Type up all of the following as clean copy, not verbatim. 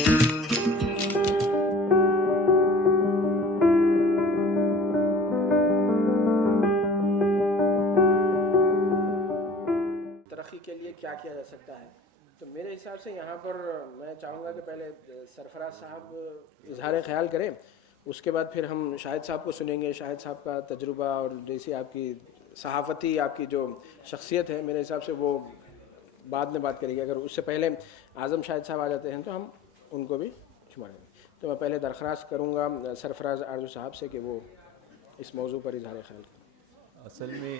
ترقی کے لیے کیا کیا جا سکتا ہے؟ تو میرے حساب سے یہاں پر میں چاہوں گا کہ پہلے سرفراز صاحب اظہار خیال کریں، اس کے بعد پھر ہم شاہد صاحب کو سنیں گے. شاہد صاحب کا تجربہ اور جیسی آپ کی صحافتی آپ کی جو شخصیت ہے، میرے حساب سے وہ بعد میں بات کرے گی. اگر اس سے پہلے اعظم شاہد صاحب آ جاتے ہیں تو ہم ان کو بھی شمار کریں گے. تو میں پہلے درخواست کروں گا سرفراز آرزو صاحب سے کہ وہ اس موضوع پر اظہار خیال کریں. اصل میں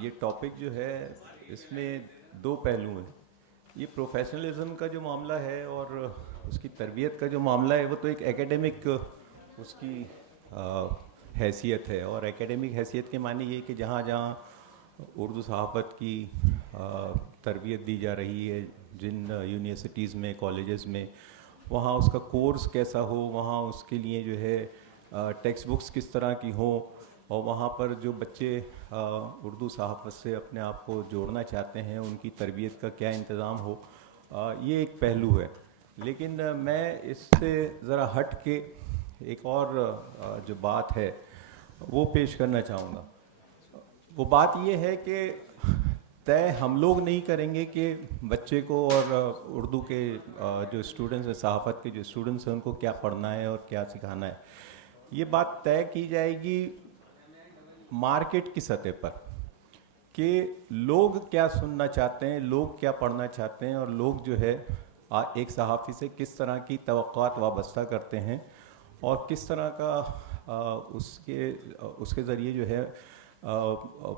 یہ ٹاپک جو ہے اس میں دو پہلو ہیں. یہ پروفیشنلزم کا جو معاملہ ہے اور اس کی تربیت کا جو معاملہ ہے وہ تو ایک ایکیڈیمک اس کی حیثیت ہے. اور ایکیڈیمک حیثیت کے معنی یہ کہ جہاں جہاں اردو صحافت کی تربیت دی جا رہی ہے، جن یونیورسٹیز میں، کالجز میں، وہاں اس کا کورس کیسا ہو، وہاں اس کے لیے جو ہے ٹیکسٹ بکس کس طرح کی ہوں، اور وہاں پر جو بچے اردو صحافت سے اپنے آپ کو جوڑنا چاہتے ہیں ان کی تربیت کا کیا انتظام ہو، یہ ایک پہلو ہے. لیکن میں اس سے ذرا ہٹ کے ایک اور جو بات ہے وہ پیش کرنا چاہوں گا. وہ بات یہ ہے کہ طے ہم لوگ نہیں کریں گے کہ بچے کو اور اردو کے جو اسٹوڈنٹس ہیں، صحافت کے جو اسٹوڈنٹس ہیں، ان کو کیا پڑھنا ہے اور کیا سکھانا ہے. یہ بات طے کی جائے گی مارکیٹ کی سطح پر کہ لوگ کیا سننا چاہتے ہیں، لوگ کیا پڑھنا چاہتے ہیں، اور لوگ جو ہے ایک صحافی سے کس طرح کی توقعات وابستہ کرتے ہیں اور کس طرح کا اس کے ذریعے جو ہے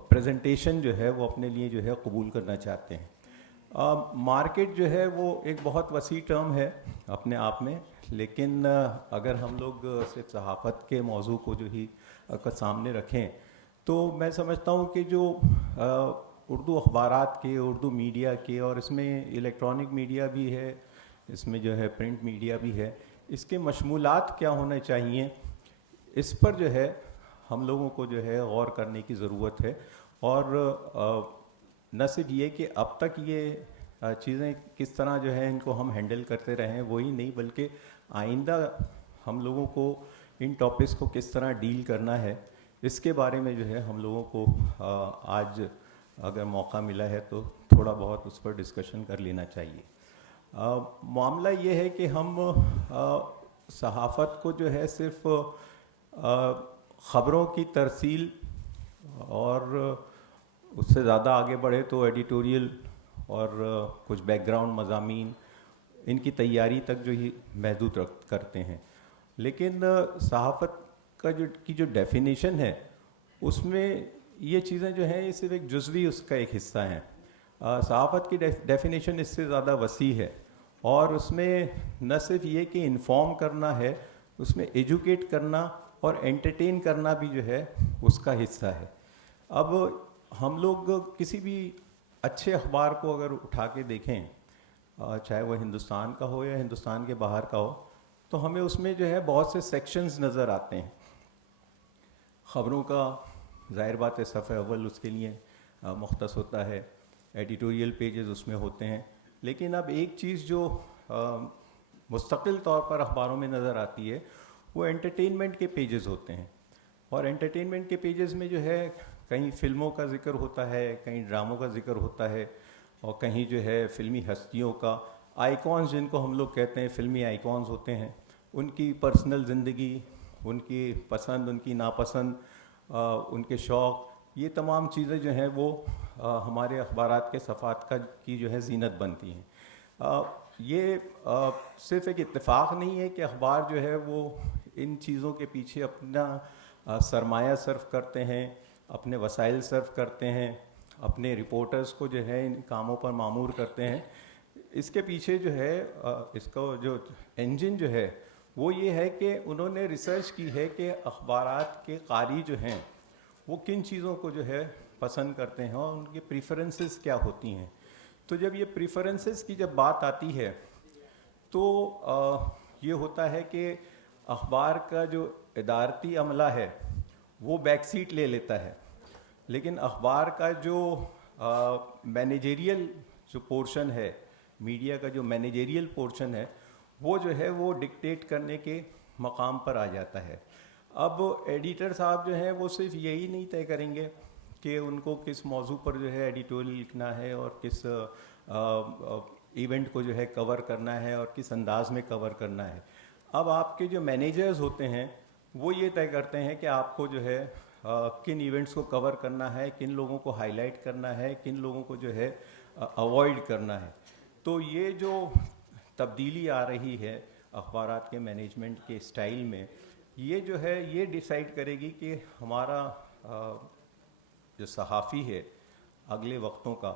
پریزنٹیشن جو ہے وہ اپنے لیے جو ہے قبول کرنا چاہتے ہیں. مارکیٹ جو ہے وہ ایک بہت وسیع ٹرم ہے اپنے آپ میں، لیکن اگر ہم لوگ صرف صحافت کے موضوع کو جو ہی سامنے رکھیں تو میں سمجھتا ہوں کہ جو اردو اخبارات کے، اردو میڈیا کے، اور اس میں الیکٹرانک میڈیا بھی ہے، اس میں جو ہے پرنٹ میڈیا بھی ہے، اس کے مشمولات کیا ہونے چاہیے، اس پر جو ہے ہم لوگوں کو جو ہے غور کرنے کی ضرورت ہے. اور نہ صرف یہ کہ اب تک یہ چیزیں کس طرح جو ہے ان کو ہم ہینڈل کرتے رہیں وہی نہیں، بلکہ آئندہ ہم لوگوں کو ان ٹاپکس کو کس طرح ڈیل کرنا ہے، اس کے بارے میں جو ہے ہم لوگوں کو آج اگر موقع ملا ہے تو تھوڑا بہت اس پر ڈسکشن کر لینا چاہیے. معاملہ یہ ہے کہ ہم صحافت کو جو ہے صرف خبروں کی ترسیل اور اس سے زیادہ آگے بڑھے تو ایڈیٹوریل اور کچھ بیک گراؤنڈ مضامین، ان کی تیاری تک جو ہی محدود کرتے ہیں. لیکن صحافت کا جو ڈیفینیشن ہے اس میں یہ چیزیں جو ہیں یہ صرف ایک جزوی اس کا ایک حصہ ہیں. صحافت کی ڈیفینیشن اس سے زیادہ وسیع ہے، اور اس میں نہ صرف یہ کہ انفارم کرنا ہے، اس میں ایجوکیٹ کرنا اور انٹرٹین کرنا بھی جو ہے اس کا حصہ ہے. اب ہم لوگ کسی بھی اچھے اخبار کو اگر اٹھا کے دیکھیں، چاہے وہ ہندوستان کا ہو یا ہندوستان کے باہر کا ہو، تو ہمیں اس میں جو ہے بہت سے سیکشنز نظر آتے ہیں. خبروں کا ظاہر بات ہے صفحہ اول اس کے لیے مختص ہوتا ہے، ایڈیٹوریل پیجز اس میں ہوتے ہیں. لیکن اب ایک چیز جو مستقل طور پر اخباروں میں نظر آتی ہے وہ انٹرٹینمنٹ کے پیجز ہوتے ہیں. اور انٹرٹینمنٹ کے پیجز میں جو ہے کہیں فلموں کا ذکر ہوتا ہے، کہیں ڈراموں کا ذکر ہوتا ہے، اور کہیں جو ہے فلمی ہستیوں کا، آئیکونز جن کو ہم لوگ کہتے ہیں، فلمی آئیکونز ہوتے ہیں، ان کی پرسنل زندگی، ان کی پسند، ان کی ناپسند، ان کے شوق، یہ تمام چیزیں جو ہیں وہ ہمارے اخبارات کے صفحات کی جو ہے زینت بنتی ہیں. یہ صرف ایک اتفاق نہیں ہے کہ اخبار جو ہے وہ ان چیزوں کے پیچھے اپنا سرمایہ صرف کرتے ہیں، اپنے وسائل صرف کرتے ہیں، اپنے رپورٹرز کو جو ہے ان کاموں پر مامور کرتے ہیں. اس کے پیچھے جو ہے اس کا جو انجن جو ہے وہ یہ ہے کہ انہوں نے ریسرچ کی ہے کہ اخبارات کے قاری جو ہیں وہ کن چیزوں کو جو ہے پسند کرتے ہیں اور ان کی پریفرنسز کیا ہوتی ہیں. تو جب یہ پریفرنسز کی جب بات آتی ہے تو یہ ہوتا ہے کہ اخبار کا جو ادارتی عملہ ہے وہ بیک سیٹ لے لیتا ہے، لیکن اخبار کا جو مینیجریل جو پورشن ہے، میڈیا کا جو مینیجریل پورشن ہے، وہ جو ہے وہ ڈکٹیٹ کرنے کے مقام پر آ جاتا ہے. اب ایڈیٹر صاحب جو ہیں وہ صرف یہی نہیں طے کریں گے کہ ان کو کس موضوع پر جو ہے ایڈیٹوریل لکھنا ہے اور کس ایونٹ کو جو ہے کور کرنا ہے اور کس انداز میں کور کرنا ہے. اب آپ کے جو مینیجرز ہوتے ہیں وہ یہ طے کرتے ہیں کہ آپ کو جو ہے کن ایونٹس کو کور کرنا ہے, کن لوگوں کو ہائی لائٹ کرنا ہے, کن لوگوں کو جو ہے اوائڈ کرنا ہے. تو یہ جو تبدیلی آ رہی ہے اخبارات کے مینجمنٹ کے اسٹائل میں, یہ جو ہے یہ ڈیسائیڈ کرے گی کہ ہمارا جو صحافی ہے اگلے وقتوں کا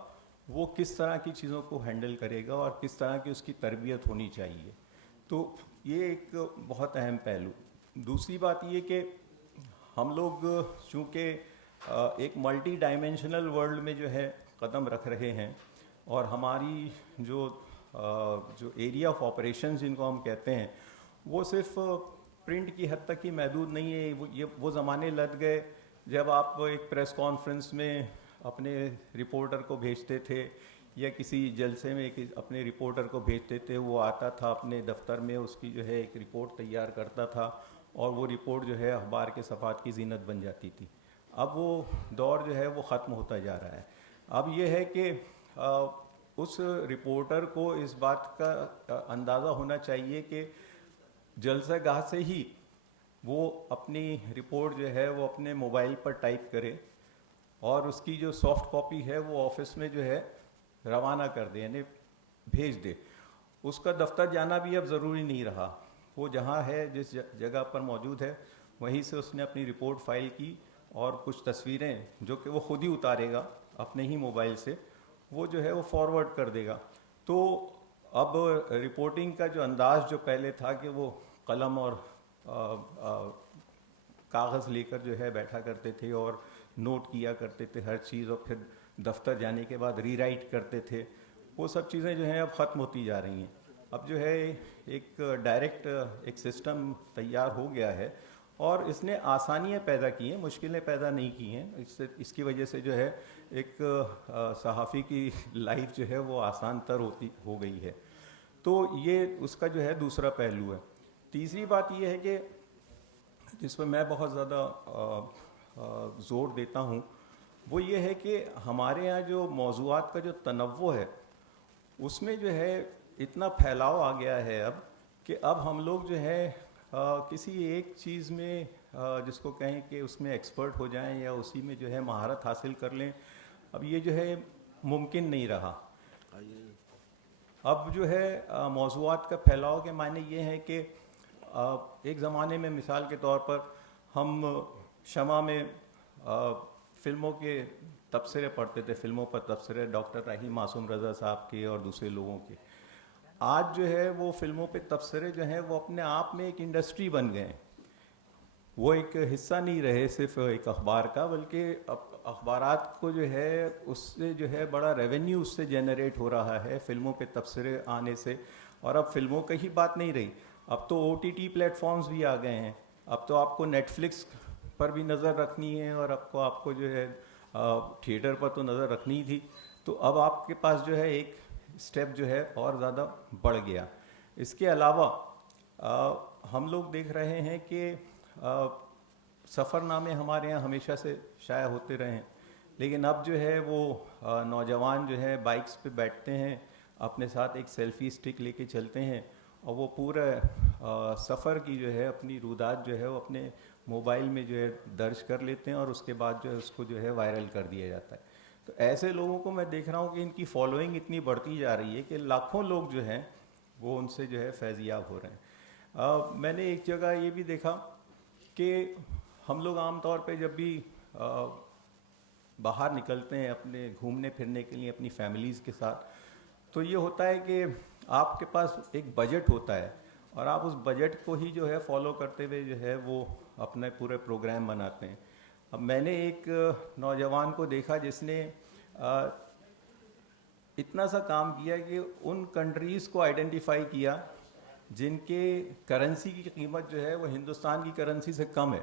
وہ کس طرح کی چیزوں کو ہینڈل کرے گا اور کس طرح کی اس کی تربیت ہونی چاہیے. تو یہ ایک بہت اہم پہلو. دوسری بات یہ کہ ہم لوگ چونکہ ایک ملٹی ڈائمینشنل ورلڈ میں جو ہے قدم رکھ رہے ہیں اور ہماری جو ایریا آف آپریشنز جن کو ہم کہتے ہیں وہ صرف پرنٹ کی حد تک ہی محدود نہیں ہے. وہ زمانے لگ گئے جب آپ ایک پریس کانفرنس میں اپنے رپورٹر کو بھیجتے تھے یا کسی جلسے میں اپنے رپورٹر کو بھیجتے تھے, وہ آتا تھا اپنے دفتر میں, اس کی جو ہے ایک رپورٹ تیار کرتا تھا اور وہ رپورٹ جو ہے اخبار کے صفحات کی زینت بن جاتی تھی. اب وہ دور جو ہے وہ ختم ہوتا جا رہا ہے. اب یہ ہے کہ اس رپورٹر کو اس بات کا اندازہ ہونا چاہیے کہ جلسہ گاہ سے ہی وہ اپنی رپورٹ جو ہے وہ اپنے موبائل پر ٹائپ کرے اور اس کی جو سافٹ کاپی ہے وہ آفس میں جو ہے روانہ کر دے, یعنی بھیج دے. اس کا دفتر جانا بھی اب ضروری نہیں رہا. وہ جہاں ہے جس جگہ پر موجود ہے وہیں سے اس نے اپنی رپورٹ فائل کی اور کچھ تصویریں جو کہ وہ خود ہی اتارے گا اپنے ہی موبائل سے, وہ جو ہے وہ فارورڈ کر دے گا. تو اب رپورٹنگ کا جو انداز جو پہلے تھا کہ وہ قلم اور کاغذ لے کر جو ہے بیٹھا کرتے تھے اور نوٹ کیا کرتے تھے ہر چیز اور پھر دفتر جانے کے بعد ری رائٹ کرتے تھے, وہ سب چیزیں جو ہیں اب ختم ہوتی جا رہی ہیں. اب جو ہے ایک ڈائریکٹ ایک سسٹم تیار ہو گیا ہے اور اس نے آسانیاں پیدا کی ہیں, مشکلیں پیدا نہیں کی ہیں. اس کی وجہ سے جو ہے ایک صحافی کی لائف جو ہے وہ آسان تر ہو گئی ہے. تو یہ اس کا جو ہے دوسرا پہلو ہے. تیسری بات یہ ہے کہ جس پہ میں بہت زیادہ زور دیتا ہوں وہ یہ ہے کہ ہمارے یہاں جو موضوعات کا جو تنوع ہے اس میں جو ہے اتنا پھیلاؤ آ گیا ہے اب کہ اب ہم لوگ جو ہے کسی ایک چیز میں جس کو کہیں کہ اس میں ایکسپرٹ ہو جائیں یا اسی میں جو ہے مہارت حاصل کر لیں, اب یہ جو ہے ممکن نہیں رہا. اب جو ہے موضوعات کا پھیلاؤ کے معنی یہ ہے کہ ایک زمانے میں مثال کے طور پر ہم شمع میں فلموں کے تبصرے پڑھتے تھے, فلموں پر تبصرے ڈاکٹر رحیم معصوم رضا صاحب کے اور دوسرے لوگوں کے. آج جو ہے وہ فلموں پہ تبصرے جو ہیں وہ اپنے آپ میں ایک انڈسٹری بن گئے ہیں. وہ ایک حصہ نہیں رہے صرف ایک اخبار کا, بلکہ اخبارات کو جو ہے اس سے جو ہے بڑا ریونیو اس سے جنریٹ ہو رہا ہے فلموں پہ تبصرے آنے سے. اور اب فلموں کی ہی بات نہیں رہی, اب تو OTT پلیٹ فارمز بھی آ گئے ہیں. اب تو آپ کو نیٹ فلکس پر بھی نظر رکھنی ہے اور آپ کو جو ہے تھیٹر پر تو نظر رکھنی تھی. تو اب آپ کے پاس جو ہے ایک اسٹیپ جو ہے اور زیادہ بڑھ گیا. اس کے علاوہ ہم لوگ دیکھ رہے ہیں کہ سفر نامے ہمارے یہاں ہمیشہ سے شائع ہوتے رہے ہیں, لیکن اب جو ہے وہ نوجوان جو ہے بائکس پہ بیٹھتے ہیں, اپنے ساتھ ایک سیلفی اسٹک لے کے چلتے ہیں اور وہ پورا سفر کی جو ہے اپنی رودات جو ہے وہ اپنے موبائل میں جو ہے درج کر لیتے ہیں اور اس کے بعد جو ہے اس کو جو ہے وائرل کر دیا جاتا ہے. تو ایسے لوگوں کو میں دیکھ رہا ہوں کہ ان کی فالوئنگ اتنی بڑھتی جا رہی ہے کہ لاکھوں لوگ جو ہیں وہ ان سے جو ہے فیض یاب ہو رہے ہیں. میں نے ایک جگہ یہ بھی دیکھا کہ ہم لوگ عام طور پہ جب بھی باہر نکلتے ہیں اپنے گھومنے پھرنے کے لیے اپنی فیملیز کے ساتھ, تو یہ ہوتا ہے کہ آپ کے پاس ایک بجٹ ہوتا ہے اور آپ اس بجٹ کو ہی جو ہے فالو کرتے ہوئے جو ہے وہ اپنے پورے پروگرام بناتے ہیں. اب میں نے ایک نوجوان کو دیکھا جس نے اتنا سا کام کیا کہ ان کنٹریز کو آئیڈینٹیفائی کیا جن کے کرنسی کی قیمت جو ہے وہ ہندوستان کی کرنسی سے کم ہے.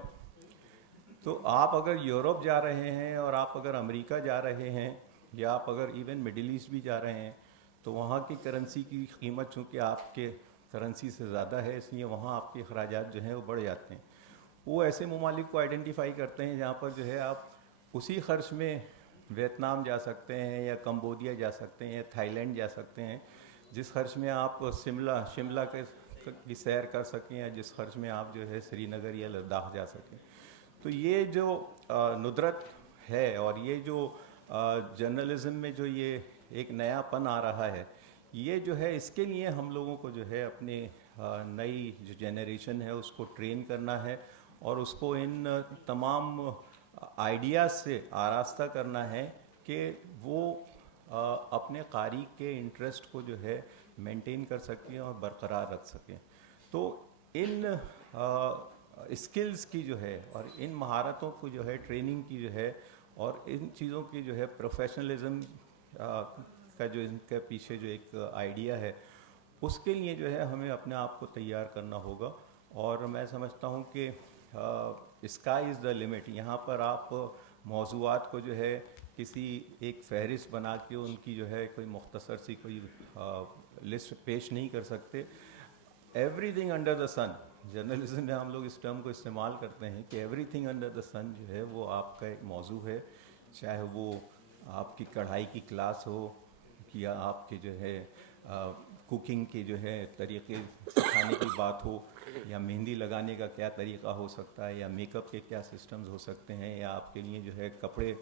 تو آپ اگر یورپ جا رہے ہیں اور آپ اگر امریکہ جا رہے ہیں یا آپ اگر ایون مڈل ایسٹ بھی جا رہے ہیں تو وہاں کی کرنسی کی قیمت چونکہ آپ کے کرنسی سے زیادہ ہے، اس لیے وہاں آپ کے اخراجات جو ہیں وہ بڑھ جاتے ہیں. وہ ایسے ممالک کو آئیڈینٹیفائی کرتے ہیں جہاں پر جو ہے آپ اسی خرچ میں ویتنام جا سکتے ہیں یا کمبودیا جا سکتے ہیں یا تھائی لینڈ جا سکتے ہیں، جس خرچ میں آپ شملہ کی سیر کر سکیں، یا جس خرچ میں آپ جو ہے سری نگر یا لداخ جا سکیں. تو یہ جو ندرت ہے اور یہ جو جرنلزم میں جو یہ ایک نیا پن آ رہا ہے، یہ جو ہے اس کے لیے ہم لوگوں کو جو ہے اپنی نئی جو جنریشن ہے اس کو ٹرین کرنا ہے اور اس کو ان تمام آئیڈیاز سے آراستہ کرنا ہے کہ وہ اپنے قاری کے انٹرسٹ کو جو ہے مینٹین کر سکیں اور برقرار رکھ سکیں. تو ان اسکلز کی جو ہے اور ان مہارتوں کو جو ہے ٹریننگ کی جو ہے اور ان چیزوں کی جو ہے پروفیشنلزم کا جو ان کے پیچھے جو ایک آئیڈیا ہے، اس کے لیے جو ہے ہمیں اپنے آپ کو تیار کرنا ہوگا. اور میں سمجھتا ہوں کہ اسکائی از دا لمٹ. یہاں پر آپ موضوعات کو جو ہے کسی ایک فہرست بنا کے ان کی جو ہے کوئی مختصر سی کوئی لسٹ پیش نہیں کر سکتے. Everything under the sun, journalism میں ہم لوگ اس ٹرم کو استعمال کرتے ہیں کہ ایوری تھنگ انڈر دا سن جو ہے وہ آپ کا ایک موضوع ہے، چاہے وہ آپ کی کڑھائی کی کلاس ہو یا آپ کے جو ہے کوکنگ کے جو ہے طریقے سکھانے کی بات ہو، یا مہندی لگانے کا کیا طریقہ ہو سکتا ہے، یا میک اپ کے کیا سسٹمز ہو سکتے ہیں، یا آپ کے لیے جو ہے کپڑے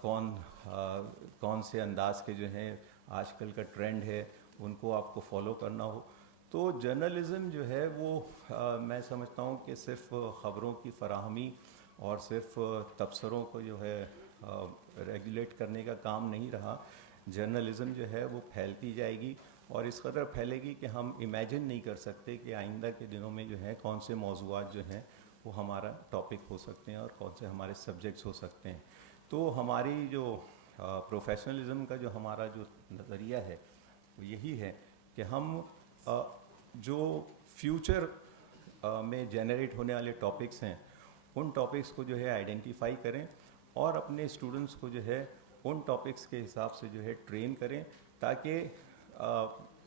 کون سے انداز کے جو ہیں آج کل کا ٹرینڈ ہے ان کو آپ کو فالو کرنا ہو. تو جرنلزم جو ہے وہ میں سمجھتا ہوں کہ صرف خبروں کی فراہمی اور صرف تبصروں کو جو ہے ریگولیٹ کرنے کا کام نہیں رہا. جرنلزم جو ہے وہ پھیلتی جائے گی اور اس قدر پھیلے گی کہ ہم امیجن نہیں کر سکتے کہ آئندہ کے دنوں میں جو ہے کون سے موضوعات جو ہیں وہ ہمارا ٹاپک ہو سکتے ہیں اور کون سے ہمارے سبجیکٹس ہو سکتے ہیں. تو ہماری جو پروفیشنلزم کا جو ہمارا جو نظریہ ہے وہ یہی ہے کہ ہم جو فیوچر میں جنریٹ ہونے والے ٹاپکس ہیں ان ٹاپکس کو جو ہے آئیڈینٹیفائی کریں اور اپنے اسٹوڈنٹس کو جو ہے ان ٹاپکس کے حساب سے جو ہے ٹرین کریں، تاکہ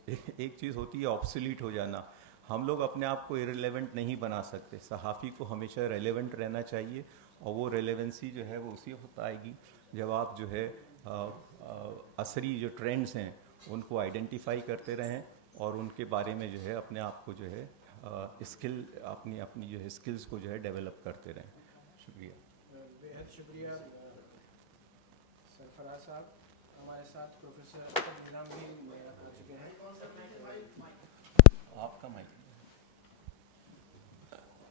ایک چیز ہوتی ہے آبسلیٹ ہو جانا. ہم لوگ اپنے آپ کو ایرریلیونٹ نہیں بنا سکتے. صحافی کو ہمیشہ ریلیونٹ رہنا چاہیے اور وہ ریلیونسی جو ہے وہ اسی وقت آئے گی جب آپ جو ہے عصری جو ٹرینڈز ہیں ان کو آئیڈینٹیفائی کرتے رہیں اور ان کے بارے میں جو ہے اپنے آپ کو جو ہے اپنی جو ہے اسکلز کو جو ہے ڈیولپ کرتے رہیں. شکریہ. بےحد شکریہ سرفراز صاحب. ہمارے ساتھ پروفیسر اسد نظام بھی آ چکے ہیں. آپ کا مائک.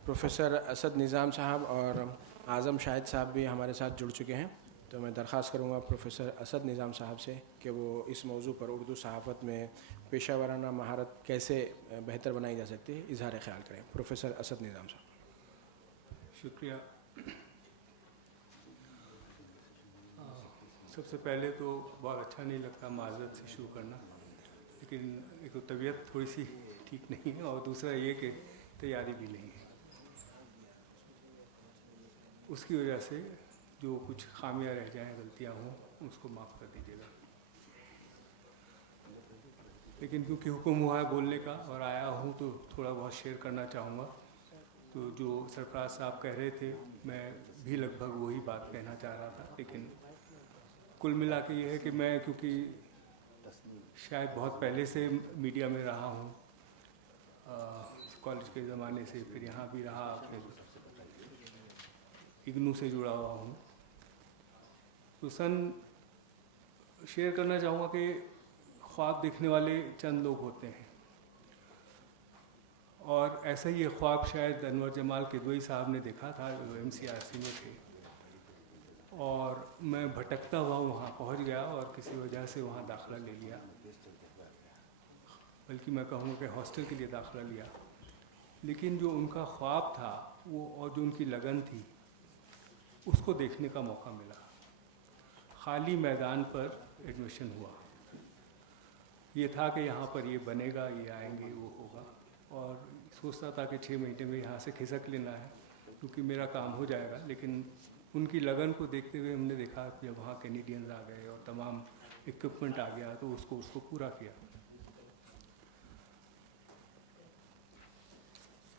پروفیسر اسد نظام صاحب اور اعظم شاہد صاحب بھی ہمارے ساتھ جڑ چکے ہیں. تو میں درخواست کروں گا پروفیسر اسد نظام صاحب سے کہ وہ اس موضوع پر اردو صحافت میں پیشہ ورانہ مہارت کیسے بہتر بنائی جا سکتی ہے اظہار خیال کریں. پروفیسر اسد نظام صاحب. شکریہ. سب سے پہلے تو بہت اچھا نہیں لگتا معذرت سے شروع کرنا، لیکن ایک تو طبیعت تھوڑی سی ٹھیک نہیں ہے اور دوسرا یہ کہ تیاری بھی نہیں ہے. اس کی وجہ سے جو کچھ خامیاں رہ جائیں، غلطیاں ہوں، اس کو معاف کر دیجیے گا. لیکن کیونکہ حکم ہوا ہے بولنے کا اور آیا ہوں تو تھوڑا بہت شیئر کرنا چاہوں گا. تو جو سرفراز صاحب کہہ رہے تھے میں بھی لگ بھگ وہی بات کہنا چاہ رہا تھا، لیکن کل ملا کے یہ ہے کہ میں کیونکہ شاید بہت پہلے سے میڈیا میں رہا ہوں، کالج کے زمانے سے، پھر یہاں بھی رہا، پھر اگنو سے جڑا ہوا ہوں، تو شیئر کرنا چاہوں گا کہ خواب دیکھنے والے چند لوگ ہوتے ہیں، اور ایسا ہی ایک خواب شاید انور جمال کدوئی صاحب نے دیکھا تھا جو MCRC میں تھے، اور میں بھٹکتا ہوا وہاں پہنچ گیا اور کسی وجہ سے وہاں داخلہ لے لیا، بلکہ میں کہوں گا کہ ہاسٹل کے لیے داخلہ لیا. لیکن جو ان کا خواب تھا وہ اور جو ان کی لگن تھی اس کو دیکھنے کا موقع ملا. خالی میدان پر ایڈمیشن ہوا. یہ تھا کہ یہاں پر یہ بنے گا، یہ آئیں گے، وہ ہوگا، اور سوچتا تھا کہ 6 مہینے میں یہاں سے کھسک لینا ہے کیونکہ میرا کام ہو جائے گا. لیکن ان کی لگن کو دیکھتے ہوئے ہم نے دیکھا کہ جب وہاں کینیڈینز آ گئے اور تمام اکوپمنٹ آ گیا تو اس کو پورا کیا.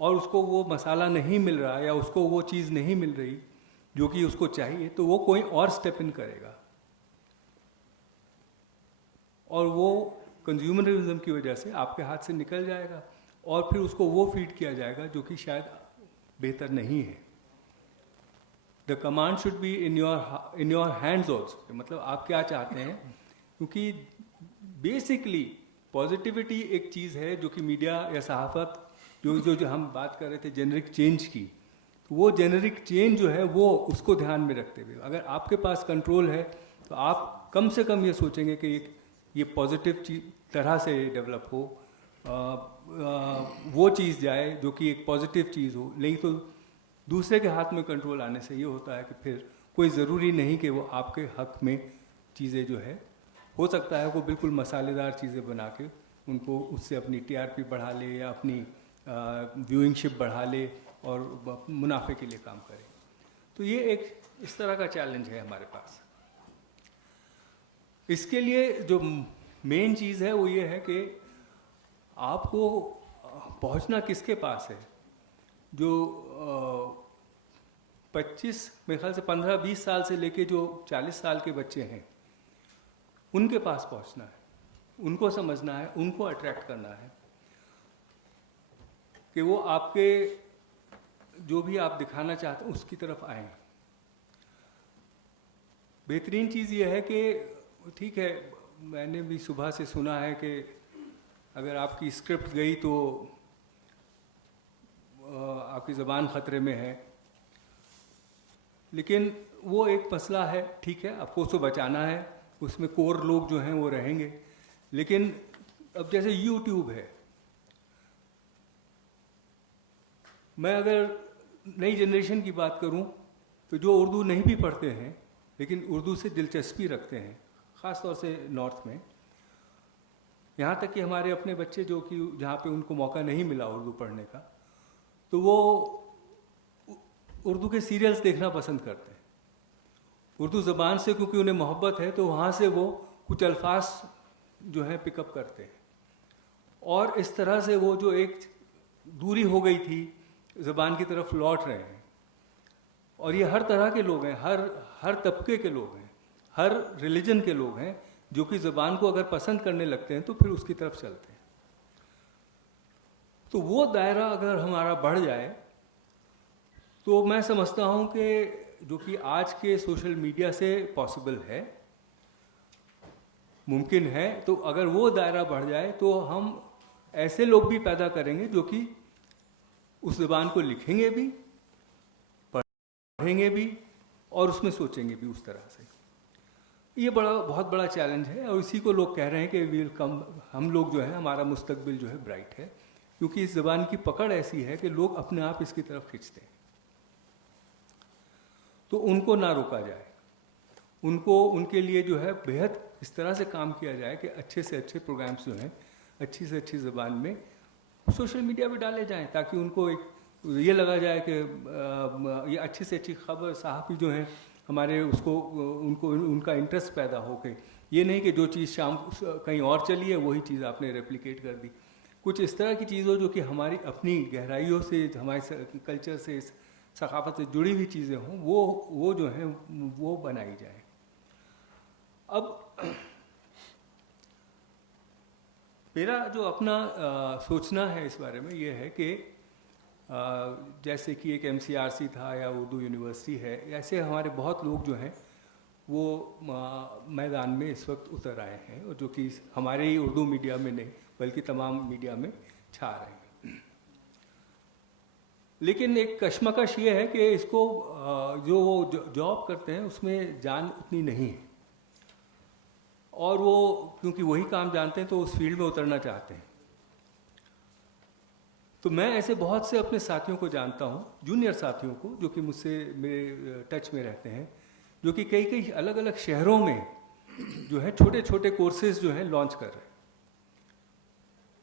اور اس کو وہ مسالہ نہیں مل رہا یا اس کو وہ چیز نہیں مل رہی جو کہ اس کو چاہیے, تو وہ کوئی اور اسٹیپ ان کرے گا, اور وہ کنزیومرزم کی وجہ سے آپ کے ہاتھ سے نکل جائے گا, اور پھر اس کو وہ فیڈ کیا جائے گا جو کہ شاید بہتر نہیں ہے. The command should be in your hands also, مطلب آپ کیا چاہتے ہیں, کیونکہ بیسکلی پازیٹیوٹی ایک چیز ہے جو کہ میڈیا یا صحافت جو ہم بات کر رہے تھے جنرک چینج کی, تو وہ جنرک چینج جو ہے وہ اس کو دھیان میں رکھتے ہوئے اگر آپ کے پاس کنٹرول ہے تو آپ کم سے کم یہ سوچیں گے کہ یہ پازیٹیو طرح سے ڈیولپ ہو, وہ چیز جائے جو کہ ایک پازیٹیو چیز ہو. نہیں تو دوسرے کے ہاتھ میں کنٹرول آنے سے یہ ہوتا ہے کہ پھر کوئی ضروری نہیں کہ وہ آپ کے حق میں چیزیں جو ہے, ہو سکتا ہے وہ بالکل مسالے دار چیزیں بنا کے ان کو اس سے اپنی TRP بڑھا لے یا اپنی ویوئنگ شپ بڑھا لے اور منافع کے لیے کام کرے. تو یہ ایک اس طرح کا چیلنج ہے ہمارے پاس. اس کے لیے جو مین چیز ہے وہ یہ ہے کہ آپ کو پہنچنا کس کے پاس ہے. جو 25 میرے خیال سے 15-20 سال سے لے کے جو 40 سال کے بچے ہیں ان کے پاس پہنچنا ہے, ان کو سمجھنا ہے, ان کو اٹریکٹ کرنا ہے کہ وہ آپ کے جو بھی آپ دکھانا چاہتے ہیں اس کی طرف آئیں. بہترین چیز یہ ہے کہ ٹھیک ہے, میں نے بھی صبح سے سنا ہے کہ اگر آپ کی اسکرپٹ گئی تو آپ کی زبان خطرے میں ہے, لیکن وہ ایک مسئلہ ہے. ٹھیک ہے, آپ کو اس کو بچانا ہے, اس میں کور لوگ جو ہیں وہ رہیں گے, لیکن اب جیسے YouTube ہے, میں اگر نئی جنریشن کی بات کروں تو جو اردو نہیں بھی پڑھتے ہیں لیکن اردو سے دلچسپی رکھتے ہیں, خاص طور سے نارتھ میں, یہاں تک کہ ہمارے اپنے بچے جو کہ جہاں پہ ان کو موقع نہیں ملا اردو پڑھنے کا, تو وہ اردو کے سیریلز دیکھنا پسند کرتے ہیں اردو زبان سے, کیونکہ انہیں محبت ہے, تو وہاں سے وہ کچھ الفاظ جو ہیں پک اپ کرتے ہیں, اور اس طرح سے وہ جو ایک دوری ہو گئی تھی زبان کی طرف لوٹ رہے ہیں. اور یہ ہر طرح کے لوگ ہیں, ہر طبقے کے لوگ ہیں, ہر ریلیجن کے لوگ ہیں جو کہ زبان کو اگر پسند کرنے لگتے ہیں تو پھر اس کی طرف چلتے ہیں. تو وہ دائرہ اگر ہمارا بڑھ جائے تو میں سمجھتا ہوں کہ جو کہ آج کے سوشل میڈیا سے پاسبل ہے, ممکن ہے, تو اگر وہ دائرہ بڑھ جائے تو ہم ایسے لوگ بھی پیدا کریں گے جو کہ اس زبان کو لکھیں گے بھی, پڑھیں گے بھی, اور اس میں سوچیں گے بھی اس طرح سے. یہ بہت بڑا چیلنج ہے, اور اسی کو لوگ کہہ رہے ہیں کہ ویل کم, ہم لوگ جو ہے ہمارا مستقبل جو ہے برائٹ ہے, کیونکہ اس زبان کی پکڑ ایسی ہے کہ لوگ اپنے آپ اس کی طرف کھینچتے ہیں. تو ان کو نہ روکا جائے, ان کے لیے جو ہے بہت اس طرح سے کام کیا جائے کہ اچھے سے اچھے پروگرامز جو ہیں اچھی سے اچھی زبان میں سوشل میڈیا پہ ڈالے جائیں, تاکہ ان کو ایک یہ لگا جائے کہ یہ اچھی سے اچھی خبر, صحافی جو ہیں ہمارے اس کو ان کا انٹرسٹ پیدا ہو کے, یہ نہیں کہ جو چیز شام کہیں اور چلی ہے وہی چیز آپ نے ریپلیکیٹ کر دی. کچھ اس طرح کی چیزوں جو کہ ہماری اپنی گہرائیوں سے, ہمارے کلچر سے, ثقافت سے جڑی ہوئی چیزیں ہوں, وہ جو ہیں وہ بنائی جائیں. اب میرا جو اپنا سوچنا ہے اس بارے میں یہ ہے کہ جیسے کہ ایک MCRC تھا یا اردو یونیورسٹی ہے, ایسے ہمارے بہت لوگ جو ہیں وہ میدان میں اس وقت اتر آئے ہیں, اور جو کہ ہمارے ہی اردو میڈیا میں نہیں بلکہ تمام میڈیا میں چھا رہے ہیں. لیکن ایک کشمکش یہ ہے کہ اس کو جو وہ جاب کرتے ہیں اس میں جان اتنی نہیں ہے, اور وہ کیونکہ وہی کام جانتے ہیں تو اس فیلڈ میں اترنا چاہتے ہیں. تو میں ایسے بہت سے اپنے ساتھیوں کو جانتا ہوں, جونیئر ساتھیوں کو, جو کہ مجھ سے میرے ٹچ میں رہتے ہیں, جو کہ کئی الگ الگ شہروں میں جو ہے چھوٹے چھوٹے کورسز جو ہیں لانچ کر رہے ہیں.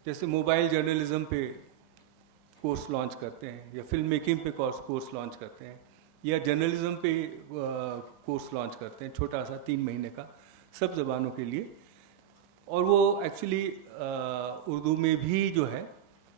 جیسے موبائل جرنلزم پہ کورس لانچ کرتے ہیں, یا فلم میکنگ پہ کورس لانچ کرتے ہیں, یا جرنلزم پہ کورس لانچ کرتے ہیں, چھوٹا سا 3 مہینے کا, سب زبانوں کے لیے. اور وہ ایکچولی اردو میں بھی جو ہے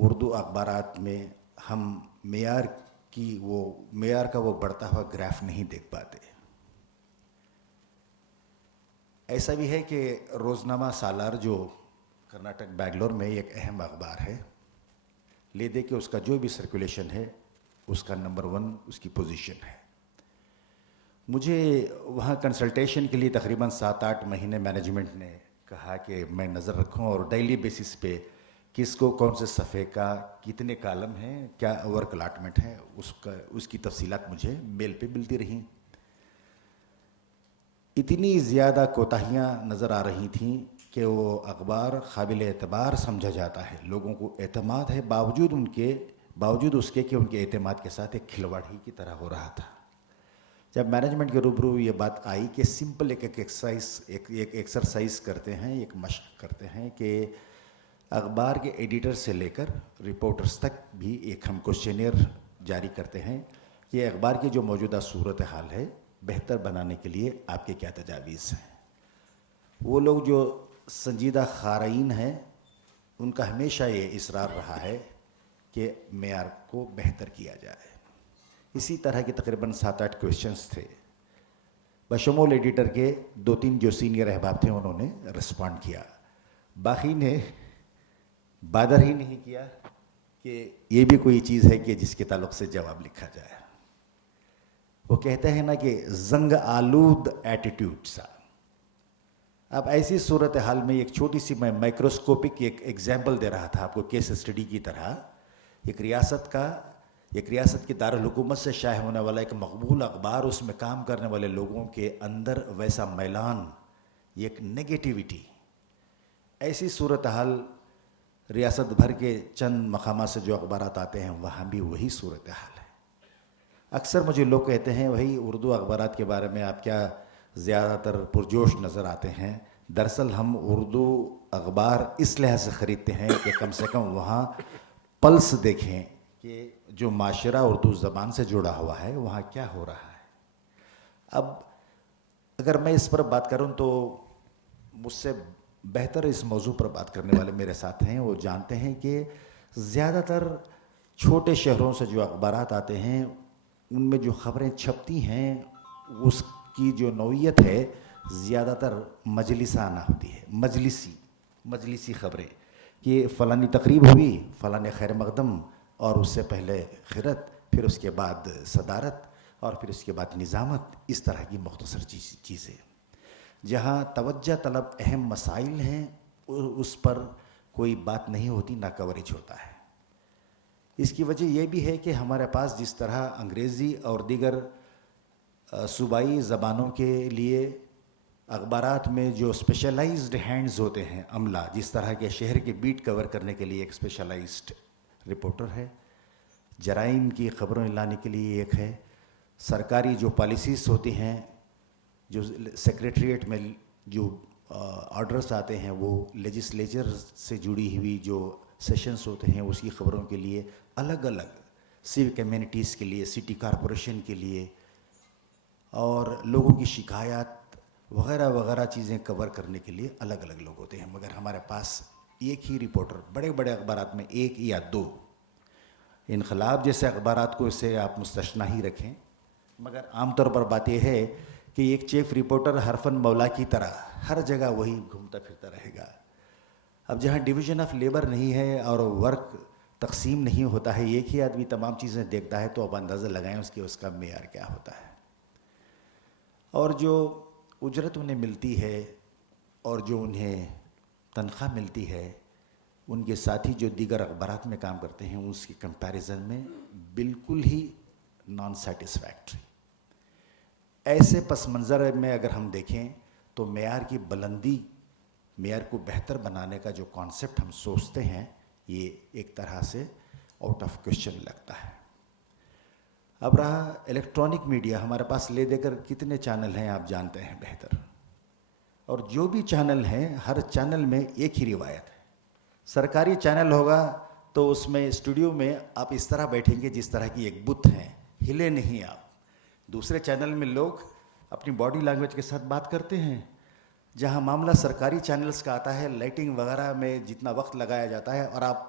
اردو اخبارات میں ہم معیار کا وہ بڑھتا ہوا گراف نہیں دیکھ پاتے. ایسا بھی ہے کہ روزنامہ سالار جو کرناٹک بنگلور میں ایک اہم اخبار ہے، لے دے کہ اس کا جو بھی سرکولیشن ہے اس کا نمبر 1 اس کی پوزیشن ہے. مجھے وہاں کنسلٹیشن کے لیے تقریباً 7-8 مہینے مینجمنٹ نے کہا کہ میں نظر رکھوں اور ڈیلی بیسس پہ کس کو کون سے صفحے کا کتنے کالم ہیں، کیا ورک الاٹمنٹ ہے، اس کی تفصیلات مجھے میل پہ ملتی رہیں. اتنی زیادہ کوتاہیاں نظر آ رہی تھیں کہ وہ اخبار قابل اعتبار سمجھا جاتا ہے، لوگوں کو اعتماد ہے، باوجود اس کے کہ ان کے اعتماد کے ساتھ ایک کھلواڑ ہی کی طرح ہو رہا تھا. جب مینجمنٹ کے روبرو یہ بات آئی کہ سمپل ایک ایکسرسائز کرتے ہیں، ایک مشق کرتے ہیں کہ اخبار کے ایڈیٹر سے لے کر رپورٹرز تک بھی ایک ہم کوشچنئر جاری کرتے ہیں کہ اخبار کی جو موجودہ صورتحال ہے بہتر بنانے کے لیے آپ کے کیا تجاویز ہیں. وہ لوگ جو سنجیدہ قارئین ہیں ان کا ہمیشہ یہ اصرار رہا ہے کہ معیار کو بہتر کیا جائے. اسی طرح کے تقریباً 7-8 کویشچنس تھے، بشمول ایڈیٹر کے 2-3 جو سینئر احباب تھے انہوں نے رسپونڈ کیا، باقی نے بادر ہی نہیں کیا کہ یہ بھی کوئی چیز ہے کہ جس کے تعلق سے جواب لکھا جائے. وہ کہتے ہیں نا کہ زنگ آلود ایٹیٹیوڈ سا. اب ایسی صورتحال میں ایک چھوٹی سی میں مائکروسکوپک ایک ایگزامپل دے رہا تھا آپ کو کیس اسٹڈی کی طرح. ایک ریاست کی دارالحکومت سے شائع ہونے والا ایک مقبول اخبار، اس میں کام کرنے والے لوگوں کے اندر ویسا میلان، ایک نگیٹیوٹی. ایسی صورتحال ریاست بھر کے چند مقامات سے جو اخبارات آتے ہیں وہاں بھی وہی صورتحال ہے. اکثر مجھے لوگ کہتے ہیں وہی اردو اخبارات کے بارے میں آپ کیا زیادہ تر پرجوش نظر آتے ہیں. دراصل ہم اردو اخبار اس لحاظ سے خریدتے ہیں کہ کم سے کم وہاں پلس دیکھیں کہ جو معاشرہ اردو زبان سے جڑا ہوا ہے وہاں کیا ہو رہا ہے. اب اگر میں اس پر بات کروں تو مجھ سے بہتر اس موضوع پر بات کرنے والے میرے ساتھ ہیں، وہ جانتے ہیں کہ زیادہ تر چھوٹے شہروں سے جو اخبارات آتے ہیں ان میں جو خبریں چھپتی ہیں اس کی جو نوعیت ہے زیادہ تر مجلسانہ ہوتی ہے، مجلسی خبریں کہ فلانی تقریب ہوئی، فلاں خیر مقدم، اور اس سے پہلے خیرت، پھر اس کے بعد صدارت، اور پھر اس کے بعد نظامت. اس طرح کی مختصر چیزیں جہاں توجہ طلب اہم مسائل ہیں اس پر کوئی بات نہیں ہوتی، نہ کوریج ہوتا ہے. اس کی وجہ یہ بھی ہے کہ ہمارے پاس جس طرح انگریزی اور دیگر صوبائی زبانوں کے لیے اخبارات میں جو اسپیشلائزڈ ہینڈز ہوتے ہیں، عملہ، جس طرح کے شہر کے بیٹ کور کرنے کے لیے ایک اسپیشلائزڈ رپورٹر ہے، جرائم کی خبریں لانے کے لیے ایک ہے، سرکاری جو پالیسیز ہوتی ہیں، جو سیکریٹریٹ میں جو آرڈرز آتے ہیں، وہ لیجسلیچر سے جڑی ہوئی جو سیشنز ہوتے ہیں اس کی خبروں کے لیے الگ الگ، سیوک کمیونٹیز کے لیے، سٹی کارپوریشن کے لیے، اور لوگوں کی شکایات وغیرہ وغیرہ چیزیں کور کرنے کے لیے الگ الگ لوگ ہوتے ہیں. مگر ہمارے پاس ایک ہی رپورٹر، بڑے بڑے اخبارات میں 1 یا 2، انقلاب جیسے اخبارات کو اسے آپ مستثنیٰ ہی رکھیں، مگر عام طور پر بات یہ ہے کہ ایک چیف رپورٹر حرفن مولا کی طرح ہر جگہ وہی گھومتا پھرتا رہے گا. اب جہاں ڈویژن آف لیبر نہیں ہے اور ورک تقسیم نہیں ہوتا ہے، ایک ہی آدمی تمام چیزیں دیکھتا ہے، تو اب اندازہ لگائیں اس کا معیار کیا ہوتا ہے. اور جو اجرت انہیں ملتی ہے اور جو انہیں تنخواہ ملتی ہے، ان کے ساتھی جو دیگر اخبارات میں کام کرتے ہیں اس کی کمپیریزن میں بالکل ہی نان سیٹسفیکٹری. ایسے پس منظر میں اگر ہم دیکھیں تو معیار کی بلندی، معیار کو بہتر بنانے کا جو کانسیپٹ ہم سوچتے ہیں یہ ایک طرح سے آؤٹ آف کوشچن لگتا ہے. اب رہا الیکٹرانک میڈیا، ہمارے پاس لے دے کر کتنے چینل ہیں آپ جانتے ہیں بہتر، اور جو بھی چینل ہیں ہر چینل میں ایک ہی روایت ہے. سرکاری چینل ہوگا تو اس میں اسٹوڈیو میں آپ اس طرح بیٹھیں گے جس طرح کی ایک بت ہیں، ہلے نہیں آپ. دوسرے چینل میں لوگ اپنی باڈی لینگویج کے ساتھ بات کرتے ہیں. جہاں معاملہ سرکاری چینلز کا آتا ہے، لائٹنگ وغیرہ میں جتنا وقت لگایا جاتا ہے، اور آپ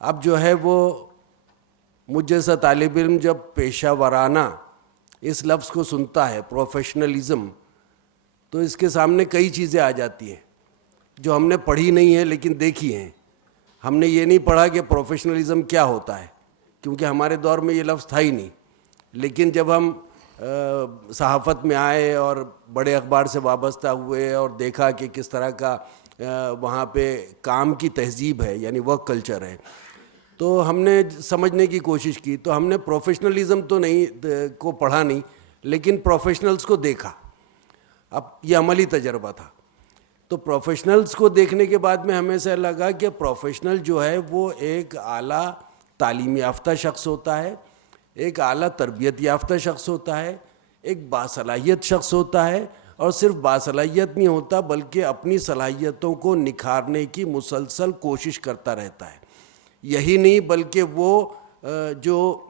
اب جو ہے وہ مجھ جیسا طالب علم جب پیشہ ورانہ اس لفظ کو سنتا ہے پروفیشنلزم, تو اس کے سامنے کئی چیزیں آ جاتی ہیں جو ہم نے پڑھی نہیں ہے لیکن دیکھی ہیں. ہم نے یہ نہیں پڑھا کہ پروفیشنلزم کیا ہوتا ہے, کیونکہ ہمارے دور میں یہ لفظ تھا ہی نہیں. لیکن جب ہم صحافت میں آئے اور بڑے اخبار سے وابستہ ہوئے اور دیکھا کہ کس طرح کا وہاں پہ کام کی تہذیب ہے, یعنی ورک کلچر ہے, تو ہم نے سمجھنے کی کوشش کی. تو ہم نے پروفیشنلزم تو نہیں کو پڑھا نہیں, لیکن پروفیشنلز کو دیکھا. اب یہ عملی تجربہ تھا. تو پروفیشنلز کو دیکھنے کے بعد میں ہمیں سے لگا کہ پروفیشنل جو ہے وہ ایک اعلیٰ تعلیم یافتہ شخص ہوتا ہے, ایک اعلیٰ تربیت یافتہ شخص ہوتا ہے, ایک باصلاحیت شخص ہوتا ہے, اور صرف باصلاحیت نہیں ہوتا بلکہ اپنی صلاحیتوں کو نکھارنے کی مسلسل کوشش کرتا رہتا ہے. یہی نہیں بلکہ وہ جو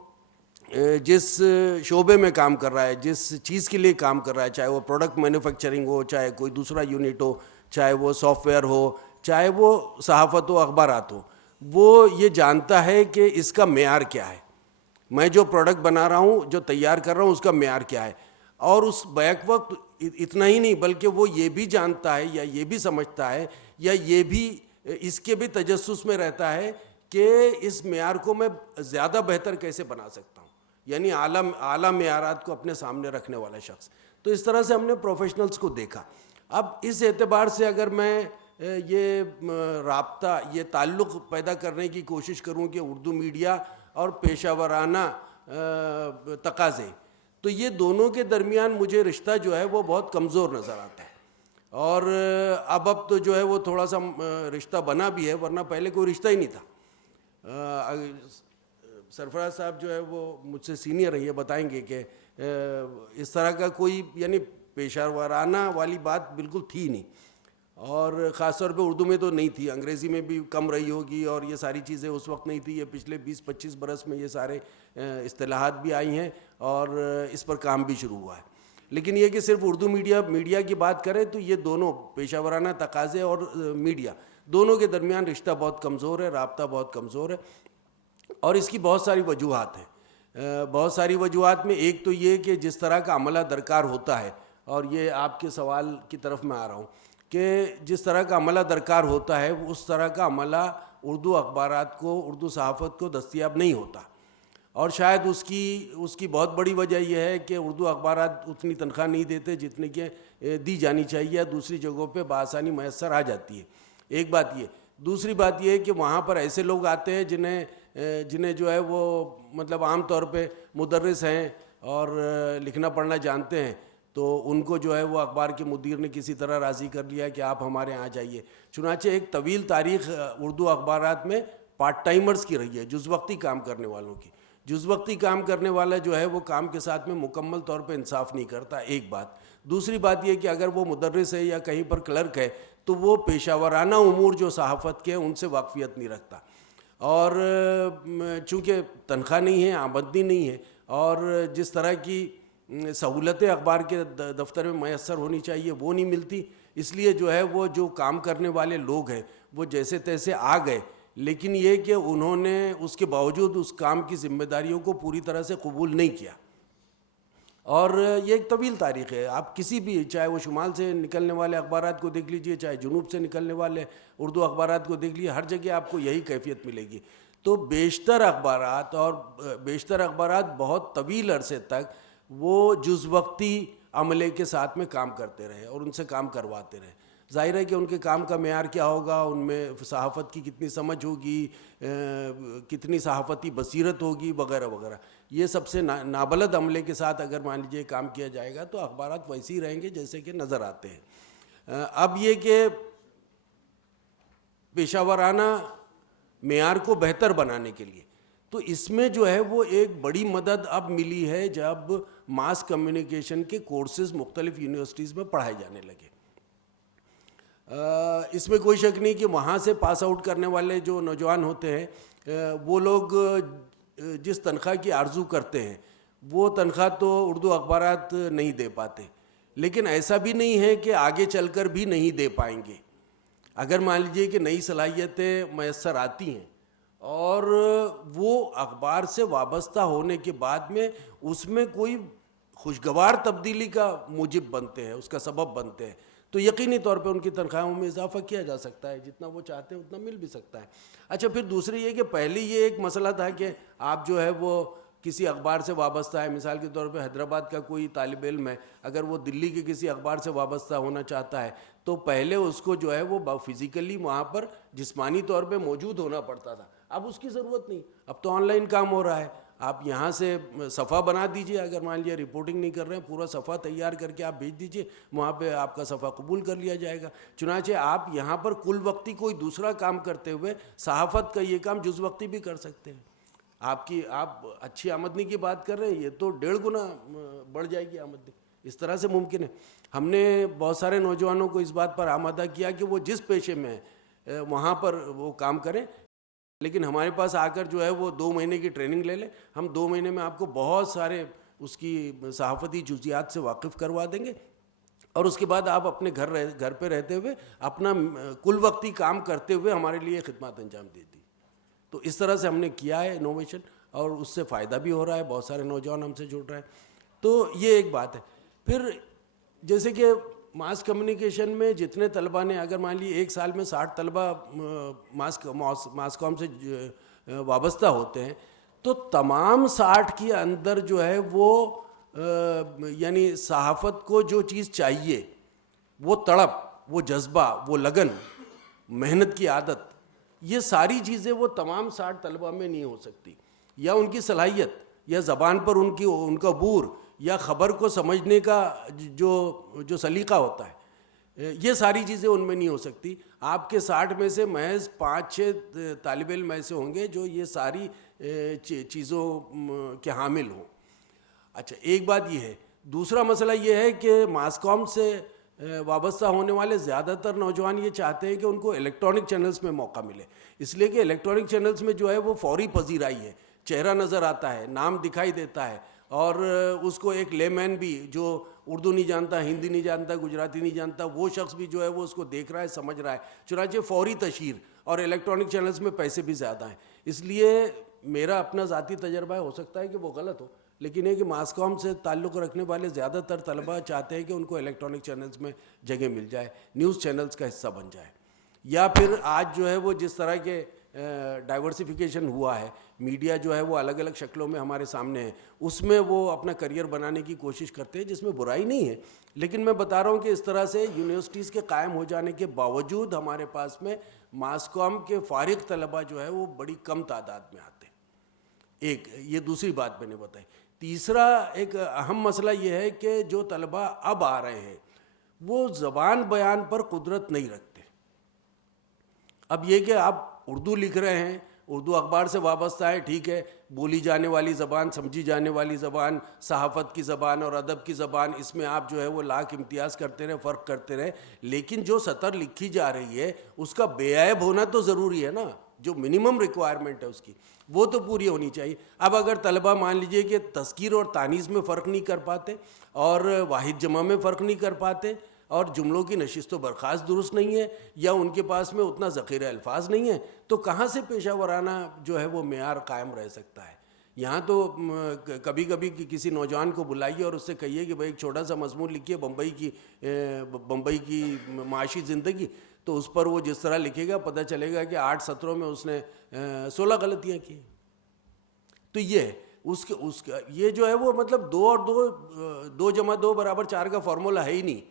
جس شعبے میں کام کر رہا ہے, جس چیز کے لیے کام کر رہا ہے, چاہے وہ پروڈکٹ مینوفیکچرنگ ہو, چاہے کوئی دوسرا یونٹ ہو, چاہے وہ سافٹ ویئر ہو, چاہے وہ صحافت و اخبارات ہو, وہ یہ جانتا ہے کہ اس کا معیار کیا ہے. میں جو پروڈکٹ بنا رہا ہوں, جو تیار کر رہا ہوں, اس کا معیار کیا ہے. اور اس بیک وقت اتنا ہی نہیں بلکہ وہ یہ بھی جانتا ہے یا یہ بھی سمجھتا ہے یا یہ بھی اس کے بھی تجسس میں رہتا ہے کہ اس معیار کو میں زیادہ بہتر کیسے بنا سکتا ہوں, یعنی اعلیٰ معیارات کو اپنے سامنے رکھنے والا شخص. تو اس طرح سے ہم نے پروفیشنلز کو دیکھا. اب اس اعتبار سے اگر میں یہ رابطہ, یہ تعلق پیدا کرنے کی کوشش کروں کہ اردو میڈیا اور پیشہ ورانہ تقاضے, تو یہ دونوں کے درمیان مجھے رشتہ جو ہے وہ بہت کمزور نظر آتا ہے. اور اب تو جو ہے وہ تھوڑا سا رشتہ بنا بھی ہے, ورنہ پہلے کوئی رشتہ ہی نہیں تھا. سرفراز صاحب جو ہے وہ مجھ سے سینئر ہیں, یہ بتائیں گے کہ اس طرح کا کوئی یعنی پیشہ ورانہ والی بات بالکل تھی نہیں, اور خاص طور پہ اردو میں تو نہیں تھی, انگریزی میں بھی کم رہی ہوگی, اور یہ ساری چیزیں اس وقت نہیں تھی. یہ پچھلے 20-25 برس میں یہ سارے اصطلاحات بھی آئی ہیں اور اس پر کام بھی شروع ہوا ہے. لیکن یہ کہ صرف اردو میڈیا کی بات کریں تو یہ دونوں پیشہ ورانہ تقاضے اور میڈیا دونوں کے درمیان رشتہ بہت کمزور ہے, رابطہ بہت کمزور ہے. اور اس کی بہت ساری وجوہات ہیں. بہت ساری وجوہات میں ایک تو یہ کہ جس طرح کا عملہ درکار ہوتا ہے, اور یہ آپ کے سوال کی طرف میں آ رہا ہوں کہ جس طرح کا عملہ درکار ہوتا ہے اس طرح کا عملہ اردو اخبارات کو, اردو صحافت کو دستیاب نہیں ہوتا. اور شاید اس کی بہت بڑی وجہ یہ ہے کہ اردو اخبارات اتنی تنخواہ نہیں دیتے جتنی کہ دی جانی چاہیے, دوسری جگہوں پہ بآسانی میسر آ جاتی ہے. ایک بات یہ. دوسری بات یہ ہے کہ وہاں پر ایسے لوگ آتے ہیں جنہیں جو ہے وہ مطلب عام طور پہ مدرس ہیں اور لکھنا پڑھنا جانتے ہیں, تو ان کو جو ہے وہ اخبار کے مدیر نے کسی طرح راضی کر لیا کہ آپ ہمارے یہاں جائیے. چنانچہ ایک طویل تاریخ اردو اخبارات میں پارٹ ٹائمرز کی رہی ہے, جز وقتی کام کرنے والوں کی. جز وقتی کام کرنے والا جو ہے وہ کام کے ساتھ میں مکمل طور پہ انصاف نہیں کرتا, ایک بات. دوسری بات یہ کہ اگر وہ مدرس ہے یا کہیں پر کلرک ہے تو وہ پیشہ ورانہ امور جو صحافت کے ان سے واقفیت نہیں رکھتا. اور چونکہ تنخواہ نہیں ہے, آمدنی نہیں ہے, اور جس طرح کی سہولتیں اخبار کے دفتر میں میسر ہونی چاہیے وہ نہیں ملتی, اس لیے جو ہے وہ جو کام کرنے والے لوگ ہیں وہ جیسے تیسے آ گئے. لیکن یہ کہ انہوں نے اس کے باوجود اس کام کی ذمہ داریوں کو پوری طرح سے قبول نہیں کیا. اور یہ ایک طویل تاریخ ہے. آپ کسی بھی, چاہے وہ شمال سے نکلنے والے اخبارات کو دیکھ لیجئے, چاہے جنوب سے نکلنے والے اردو اخبارات کو دیکھ لیجئے, ہر جگہ آپ کو یہی کیفیت ملے گی. تو بیشتر اخبارات بہت طویل عرصے تک وہ جز وقتی عملے کے ساتھ میں کام کرتے رہے اور ان سے کام کرواتے رہے. ظاہر ہے کہ ان کے کام کا معیار کیا ہوگا, ان میں صحافت کی کتنی سمجھ ہوگی, کتنی صحافتی بصیرت ہوگی, وغیرہ وغیرہ. یہ سب سے نابلد عملے کے ساتھ اگر مان لیجیے کام کیا جائے گا تو اخبارات ویسے ہی رہیں گے جیسے کہ نظر آتے ہیں. اب یہ کہ پیشہ ورانہ معیار کو بہتر بنانے کے لیے تو اس میں جو ہے وہ ایک بڑی مدد اب ملی ہے جب ماس کمیونیکیشن کے کورسز مختلف یونیورسٹیز میں پڑھائے جانے لگے. اس میں کوئی شک نہیں کہ وہاں سے پاس آؤٹ کرنے والے جو نوجوان ہوتے ہیں وہ لوگ جس تنخواہ کی آرزو کرتے ہیں وہ تنخواہ تو اردو اخبارات نہیں دے پاتے, لیکن ایسا بھی نہیں ہے کہ آگے چل کر بھی نہیں دے پائیں گے. اگر مان لیجیے کہ نئی صلاحیتیں میسر آتی ہیں اور وہ اخبار سے وابستہ ہونے کے بعد میں اس میں کوئی خوشگوار تبدیلی کا موجب بنتے ہیں, اس کا سبب بنتے ہیں, تو یقینی طور پہ ان کی تنخواہوں میں اضافہ کیا جا سکتا ہے, جتنا وہ چاہتے ہیں اتنا مل بھی سکتا ہے. اچھا, پھر دوسری یہ کہ پہلے یہ ایک مسئلہ تھا کہ آپ جو ہے وہ کسی اخبار سے وابستہ ہے, مثال کے طور پہ حیدرآباد کا کوئی طالب علم ہے, اگر وہ دلی کے کسی اخبار سے وابستہ ہونا چاہتا ہے تو پہلے اس کو جو ہے وہ فزیکلی وہاں پر جسمانی طور پہ موجود ہونا پڑتا تھا. اب اس کی ضرورت نہیں, اب تو آن لائن کام ہو رہا ہے. آپ یہاں سے صفحہ بنا دیجئے, اگر مان لیجیے رپورٹنگ نہیں کر رہے ہیں, پورا صفحہ تیار کر کے آپ بھیج دیجئے, وہاں پہ آپ کا صفحہ قبول کر لیا جائے گا. چنانچہ آپ یہاں پر کل وقتی کوئی دوسرا کام کرتے ہوئے صحافت کا یہ کام جز وقتی بھی کر سکتے ہیں. آپ اچھی آمدنی کی بات کر رہے ہیں, یہ تو 1.5 گنا بڑھ جائے گی آمدنی, اس طرح سے ممکن ہے. ہم نے بہت سارے نوجوانوں کو اس بات پر آمادہ کیا کہ وہ جس پیشے میں ہیں وہاں پر وہ کام کریں, لیکن ہمارے پاس آ کر جو ہے وہ 2 مہینے کی ٹریننگ لے لیں. ہم 2 مہینے میں آپ کو بہت سارے اس کی صحافتی جزیات سے واقف کروا دیں گے, اور اس کے بعد آپ اپنے گھر پہ رہتے ہوئے اپنا کل وقتی کام کرتے ہوئے ہمارے لیے خدمات انجام دیتی. تو اس طرح سے ہم نے کیا ہے انوویشن, اور اس سے فائدہ بھی ہو رہا ہے, بہت سارے نوجوان ہم سے جڑ رہے ہیں. تو یہ ایک بات ہے. پھر جیسے کہ ماس کمیونیکیشن میں جتنے طلبہ نے, اگر مان لیے 1 سال میں 60 طلبہ ماس کام سے وابستہ ہوتے ہیں, تو تمام 60 کے اندر جو ہے وہ یعنی صحافت کو جو چیز چاہیے, وہ تڑپ, وہ جذبہ, وہ لگن, محنت کی عادت, یہ ساری چیزیں وہ تمام 60 طلبہ میں نہیں ہو سکتی. یا ان کی صلاحیت, یا زبان پر ان کا عبور, یا خبر کو سمجھنے کا جو سلیقہ ہوتا ہے, یہ ساری چیزیں ان میں نہیں ہو سکتی. آپ کے 60 میں سے محض 5-6 طالب علم ایسے ہوں گے جو یہ ساری چیزوں کے حامل ہوں. اچھا, ایک بات یہ ہے. دوسرا مسئلہ یہ ہے کہ ماس کام سے وابستہ ہونے والے زیادہ تر نوجوان یہ چاہتے ہیں کہ ان کو الیکٹرانک چینلز میں موقع ملے, اس لیے کہ الیکٹرانک چینلز میں جو ہے وہ فوری پذیرائی ہے, چہرہ نظر آتا ہے, نام دکھائی دیتا ہے, اور اس کو ایک لے مین بھی جو اردو نہیں جانتا, ہندی نہیں جانتا, گجراتی نہیں جانتا, وہ شخص بھی جو ہے وہ اس کو دیکھ رہا ہے, سمجھ رہا ہے. چنانچہ فوری تشہیر, اور الیکٹرانک چینلز میں پیسے بھی زیادہ ہیں. اس لیے میرا اپنا ذاتی تجربہ ہے, ہو سکتا ہے کہ وہ غلط ہو, لیکن یہ کہ ماس کام سے تعلق رکھنے والے زیادہ تر طلبہ چاہتے ہیں کہ ان کو الیکٹرانک چینلز میں جگہ مل جائے, نیوز چینلز کا حصہ بن جائے. یا پھر آج جو ہے وہ جس طرح کے ڈائیورسیفیکیشن ہوا ہے, میڈیا جو ہے وہ الگ الگ شکلوں میں ہمارے سامنے ہے, اس میں وہ اپنا کریئر بنانے کی کوشش کرتے ہیں, جس میں برائی نہیں ہے. لیکن میں بتا رہا ہوں کہ اس طرح سے یونیورسٹیز کے قائم ہو جانے کے باوجود ہمارے پاس میں ماس کام کے فارغ طلبہ جو ہے وہ بڑی کم تعداد میں آتے ہیں. ایک یہ دوسری بات میں نے بتائی. تیسرا ایک اہم مسئلہ یہ ہے کہ جو طلبہ اب آ رہے ہیں وہ زبان بیان پر قدرت نہیں رکھتے. اب یہ کہ آپ اردو لکھ رہے ہیں, اردو اخبار سے وابستہ ہے, ٹھیک ہے, بولی جانے والی زبان, سمجھی جانے والی زبان, صحافت کی زبان اور ادب کی زبان, اس میں آپ جو ہے وہ لاکھ امتیاز کرتے رہے, فرق کرتے رہے, لیکن جو سطر لکھی جا رہی ہے اس کا بے عیب ہونا تو ضروری ہے نا. جو منیمم ریکوائرمنٹ ہے اس کی وہ تو پوری ہونی چاہیے. اب اگر طلبہ مان لیجئے کہ تذکیر اور تانیث میں فرق نہیں کر پاتے, اور واحد جمع میں فرق نہیں کر پاتے, اور جملوں کی نشست و برخاست درست نہیں ہے, یا ان کے پاس میں اتنا ذخیرہ الفاظ نہیں ہے, تو کہاں سے پیشہ ورانہ جو ہے وہ معیار قائم رہ سکتا ہے. یہاں تو کبھی کبھی کسی نوجوان کو بلائیے اور اس سے کہیے کہ بھائی ایک چھوٹا سا مضمون لکھیے بمبئی کی معاشی زندگی, تو اس پر وہ جس طرح لکھے گا پتہ چلے گا کہ 8 سطروں میں اس نے 16 غلطیاں کی. تو یہ ہے اس کا یہ جو ہے وہ مطلب 2 اور 2 جمع 2 برابر 4 کا فارمولا ہے ہی نہیں.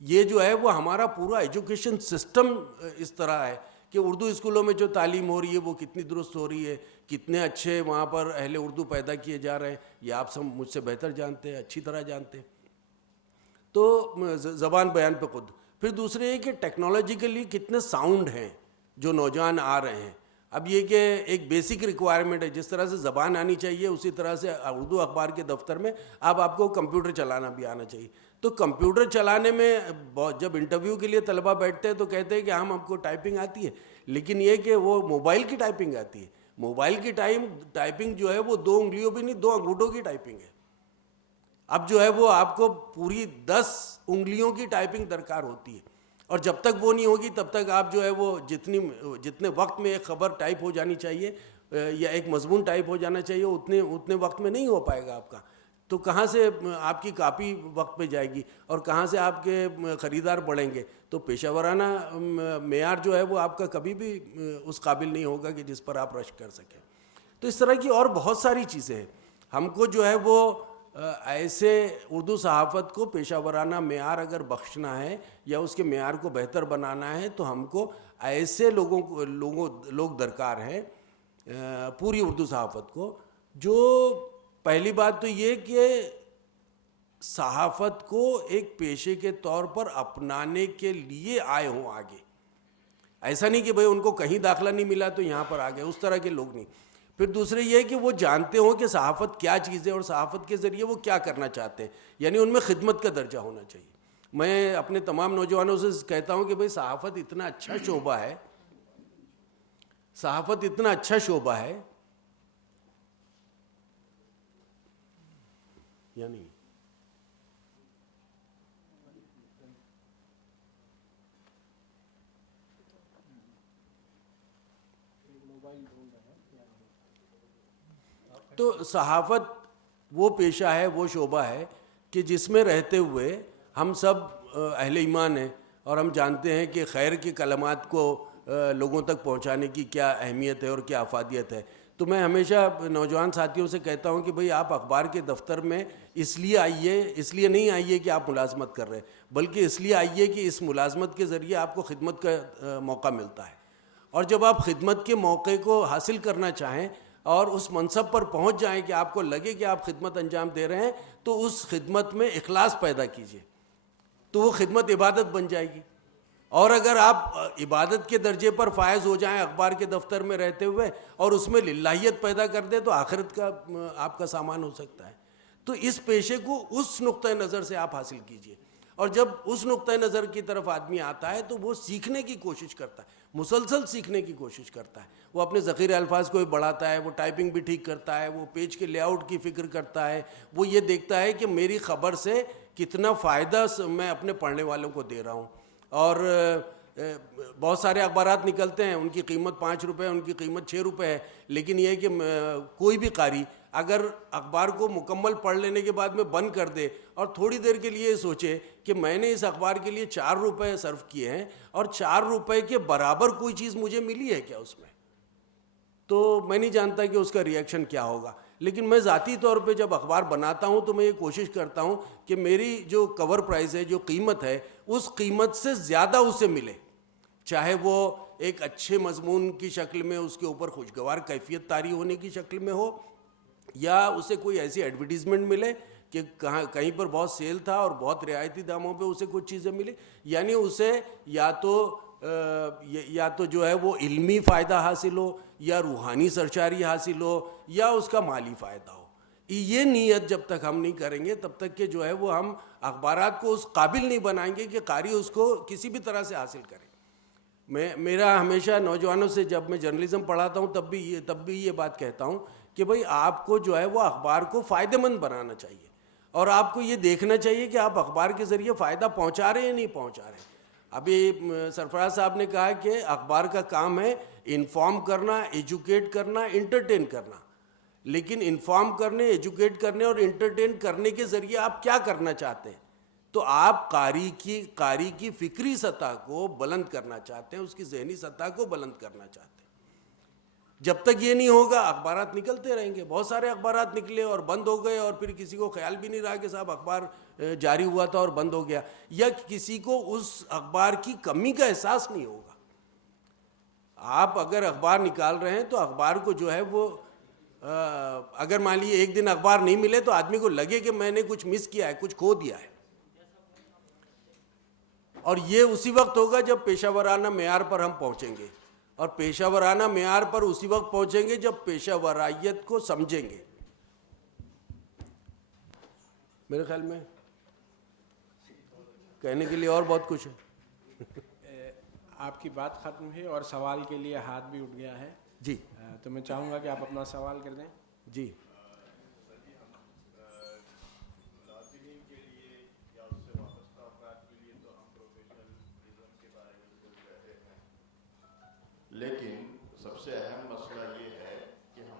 یہ جو ہے وہ ہمارا پورا ایجوکیشن سسٹم اس طرح ہے کہ اردو اسکولوں میں جو تعلیم ہو رہی ہے وہ کتنی درست ہو رہی ہے, کتنے اچھے وہاں پر اہل اردو پیدا کیے جا رہے ہیں, یہ آپ سب مجھ سے بہتر جانتے ہیں, اچھی طرح جانتے ہیں. تو زبان بیان پہ خود. پھر دوسرے یہ کہ ٹیکنالوجیکلی کتنے ساؤنڈ ہیں جو نوجوان آ رہے ہیں. اب یہ کہ ایک بیسک ریکوائرمنٹ ہے, جس طرح سے زبان آنی چاہیے اسی طرح سے اردو اخبار کے دفتر میں اب آپ کو کمپیوٹر چلانا بھی آنا چاہیے. تو کمپیوٹر چلانے میں جب انٹرویو کے لیے طلبہ بیٹھتے ہیں تو کہتے ہیں کہ ہم کو ٹائپنگ آتی ہے, لیکن یہ کہ وہ موبائل کی ٹائپنگ آتی ہے. موبائل کی ٹائپنگ جو ہے وہ 2 انگلیوں بھی نہیں 2 انگوٹھوں کی ٹائپنگ ہے. اب جو ہے وہ آپ کو پوری 10 انگلیوں کی ٹائپنگ درکار ہوتی ہے, اور جب تک وہ نہیں ہوگی تب تک آپ جو ہے وہ جتنے وقت میں ایک خبر ٹائپ ہو جانی چاہیے یا ایک مضمون ٹائپ ہو جانا چاہیے اتنے وقت میں نہیں ہو پائے گا آپ کا. تو کہاں سے آپ کی کاپی وقت پہ جائے گی اور کہاں سے آپ کے خریدار بڑھیں گے؟ تو پیشہ ورانہ معیار جو ہے وہ آپ کا کبھی بھی اس قابل نہیں ہوگا کہ جس پر آپ رشک کر سکیں. تو اس طرح کی اور بہت ساری چیزیں ہیں. ہم کو جو ہے وہ ایسے اردو صحافت کو پیشہ ورانہ معیار اگر بخشنا ہے یا اس کے معیار کو بہتر بنانا ہے تو ہم کو ایسے لوگ درکار ہیں پوری اردو صحافت کو، جو پہلی بات تو یہ کہ صحافت کو ایک پیشے کے طور پر اپنانے کے لیے آئے ہوں آگے. ایسا نہیں کہ بھئی ان کو کہیں داخلہ نہیں ملا تو یہاں پر آ گئے، اس طرح کے لوگ نہیں. پھر دوسرے یہ کہ وہ جانتے ہوں کہ صحافت کیا چیز ہے اور صحافت کے ذریعے وہ کیا کرنا چاہتے ہیں، یعنی ان میں خدمت کا درجہ ہونا چاہیے. میں اپنے تمام نوجوانوں سے کہتا ہوں کہ بھئی صحافت اتنا اچھا شعبہ ہے، صحافت اتنا اچھا شعبہ ہے یا نہیں. تو صحافت وہ پیشہ ہے، وہ شعبہ ہے کہ جس میں رہتے ہوئے ہم سب اہل ایمان ہیں اور ہم جانتے ہیں کہ خیر کی کلمات کو لوگوں تک پہنچانے کی کیا اہمیت ہے اور کیا افادیت ہے. تو میں ہمیشہ نوجوان ساتھیوں سے کہتا ہوں کہ بھئی آپ اخبار کے دفتر میں اس لیے آئیے، اس لیے نہیں آئیے کہ آپ ملازمت کر رہے ہیں، بلکہ اس لیے آئیے کہ اس ملازمت کے ذریعے آپ کو خدمت کا موقع ملتا ہے. اور جب آپ خدمت کے موقع کو حاصل کرنا چاہیں اور اس منصب پر پہنچ جائیں کہ آپ کو لگے کہ آپ خدمت انجام دے رہے ہیں، تو اس خدمت میں اخلاص پیدا کیجیے، تو وہ خدمت عبادت بن جائے گی. اور اگر آپ عبادت کے درجے پر فائز ہو جائیں اخبار کے دفتر میں رہتے ہوئے اور اس میں للہیت پیدا کر دیں تو آخرت کا آپ کا سامان ہو سکتا ہے. تو اس پیشے کو اس نقطۂ نظر سے آپ حاصل کیجیے. اور جب اس نقطۂ نظر کی طرف آدمی آتا ہے تو وہ سیکھنے کی کوشش کرتا ہے، مسلسل سیکھنے کی کوشش کرتا ہے. وہ اپنے ذخیرہ الفاظ کو بھی بڑھاتا ہے، وہ ٹائپنگ بھی ٹھیک کرتا ہے، وہ پیج کے لے آؤٹ کی فکر کرتا ہے، وہ یہ دیکھتا ہے کہ میری خبر سے کتنا فائدہ میں اپنے پڑھنے والوں کو دے رہا ہوں. اور بہت سارے اخبارات نکلتے ہیں، ان کی قیمت 5 روپے، ان کی قیمت 6 روپے ہے، لیکن یہ ہے کہ کوئی بھی قاری اگر اخبار کو مکمل پڑھ لینے کے بعد میں بند کر دے اور تھوڑی دیر کے لیے سوچے کہ میں نے اس اخبار کے لیے 4 روپے صرف کیے ہیں اور 4 روپے کے برابر کوئی چیز مجھے ملی ہے کیا اس میں، تو میں نہیں جانتا کہ اس کا ریئیکشن کیا ہوگا. لیکن میں ذاتی طور پہ جب اخبار بناتا ہوں تو میں یہ کوشش کرتا ہوں کہ میری جو کور پرائز ہے، جو قیمت ہے، اس قیمت سے زیادہ اسے ملے، چاہے وہ ایک اچھے مضمون کی شکل میں اس کے اوپر خوشگوار کیفیت طاری ہونے کی شکل میں ہو، یا اسے کوئی ایسی ایڈورٹیزمنٹ ملے کہ کہیں پر بہت سیل تھا اور بہت رعایتی داموں پہ اسے کچھ چیزیں ملے. یعنی اسے یا تو جو ہے وہ علمی فائدہ حاصل ہو، یا روحانی سرشاری حاصل ہو، یا اس کا مالی فائدہ ہو. یہ نیت جب تک ہم نہیں کریں گے تب تک کہ جو ہے وہ ہم اخبارات کو اس قابل نہیں بنائیں گے کہ قاری اس کو کسی بھی طرح سے حاصل کرے. میرا ہمیشہ نوجوانوں سے جب میں جرنلزم پڑھاتا ہوں تب بھی یہ بات کہتا ہوں کہ بھئی آپ کو جو ہے وہ اخبار کو فائدہ مند بنانا چاہیے، اور آپ کو یہ دیکھنا چاہیے کہ آپ اخبار کے ذریعے فائدہ پہنچا رہے ہیں یا نہیں پہنچا رہے ہیں. ابھی سرفراز صاحب نے کہا کہ اخبار کا کام ہے انفارم کرنا، ایجوکیٹ کرنا، انٹرٹین کرنا. لیکن انفارم کرنے، ایجوکیٹ کرنے اور انٹرٹین کرنے کے ذریعے آپ کیا کرنا چاہتے ہیں؟ تو آپ قاری کی فکری سطح کو بلند کرنا چاہتے ہیں، اس کی ذہنی سطح کو بلند کرنا چاہتے ہیں. جب تک یہ نہیں ہوگا اخبارات نکلتے رہیں گے. بہت سارے اخبارات نکلے اور بند ہو گئے اور پھر کسی کو خیال بھی نہیں رہا کہ صاحب اخبار جاری ہوا تھا اور بند ہو گیا، یا کسی کو اس اخبار کی کمی کا احساس نہیں ہوگا. آپ اگر اخبار نکال رہے ہیں تو اخبار کو جو ہے وہ اگر مان لیے ایک دن اخبار نہیں ملے تو آدمی کو لگے کہ میں نے کچھ مس کیا ہے، کچھ کھو دیا ہے. اور یہ اسی وقت ہوگا جب پیشہ ورانہ معیار پر ہم پہنچیں گے، اور پیشہ ورانہ معیار پر اسی وقت پہنچیں گے جب پیشہ ورائیت کو سمجھیں گے. میرے خیال میں کہنے کے لیے اور بہت کچھ ہے. آپ کی بات ختم ہے اور سوال کے لیے ہاتھ بھی اٹھ گیا ہے. جی تو میں چاہوں گا کہ آپ اپنا سوال کر دیں. جی. لیکن سب سے اہم مسئلہ یہ ہے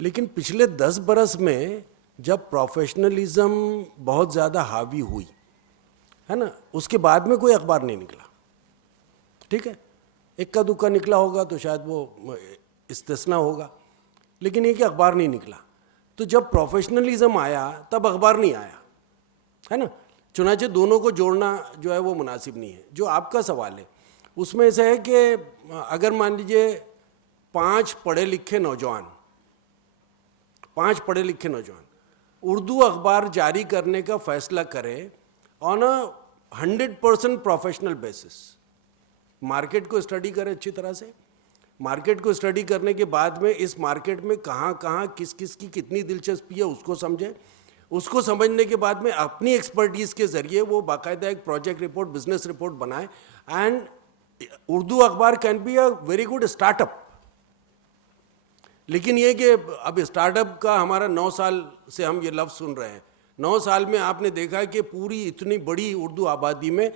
لیکن پچھلے 10 برس میں جب پروفیشنلزم بہت زیادہ حاوی ہوئی ہے نا, اس کے بعد میں کوئی اخبار نہیں نکلا. ٹھیک ہے, اکا دکا نکلا ہوگا تو شاید وہ استثناء ہوگا, لیکن یہ کہ اخبار نہیں نکلا. تو جب پروفیشنلزم آیا تب اخبار نہیں آیا, ہے نا. چنانچہ دونوں کو جوڑنا جو ہے وہ مناسب نہیں ہے. جو آپ کا سوال ہے اس میں ایسا ہے کہ اگر مان لیجئے 5 پڑھے لکھے نوجوان اردو اخبار جاری کرنے کا فیصلہ کرے آن اے 100% پروفیشنل بیسس, مارکیٹ کو اسٹڈی کرے اچھی طرح سے, مارکیٹ کو اسٹڈی کرنے کے بعد میں اس مارکیٹ میں کہاں کہاں کس کس کی کتنی دلچسپی ہے اس کو سمجھے, اس کو سمجھنے کے بعد میں اپنی ایکسپرٹیز کے ذریعے وہ باقاعدہ ایک پروجیکٹ رپورٹ, بزنس رپورٹ بنائے. اینڈ اردو اخبار can be a very good startup. لیکن یہ کہ اب اسٹارٹ اپ کا ہمارا 9 سال سے ہم یہ لفظ سن رہے ہیں. 9 سال میں آپ نے دیکھا کہ پوری اتنی بڑی اردو آبادی میں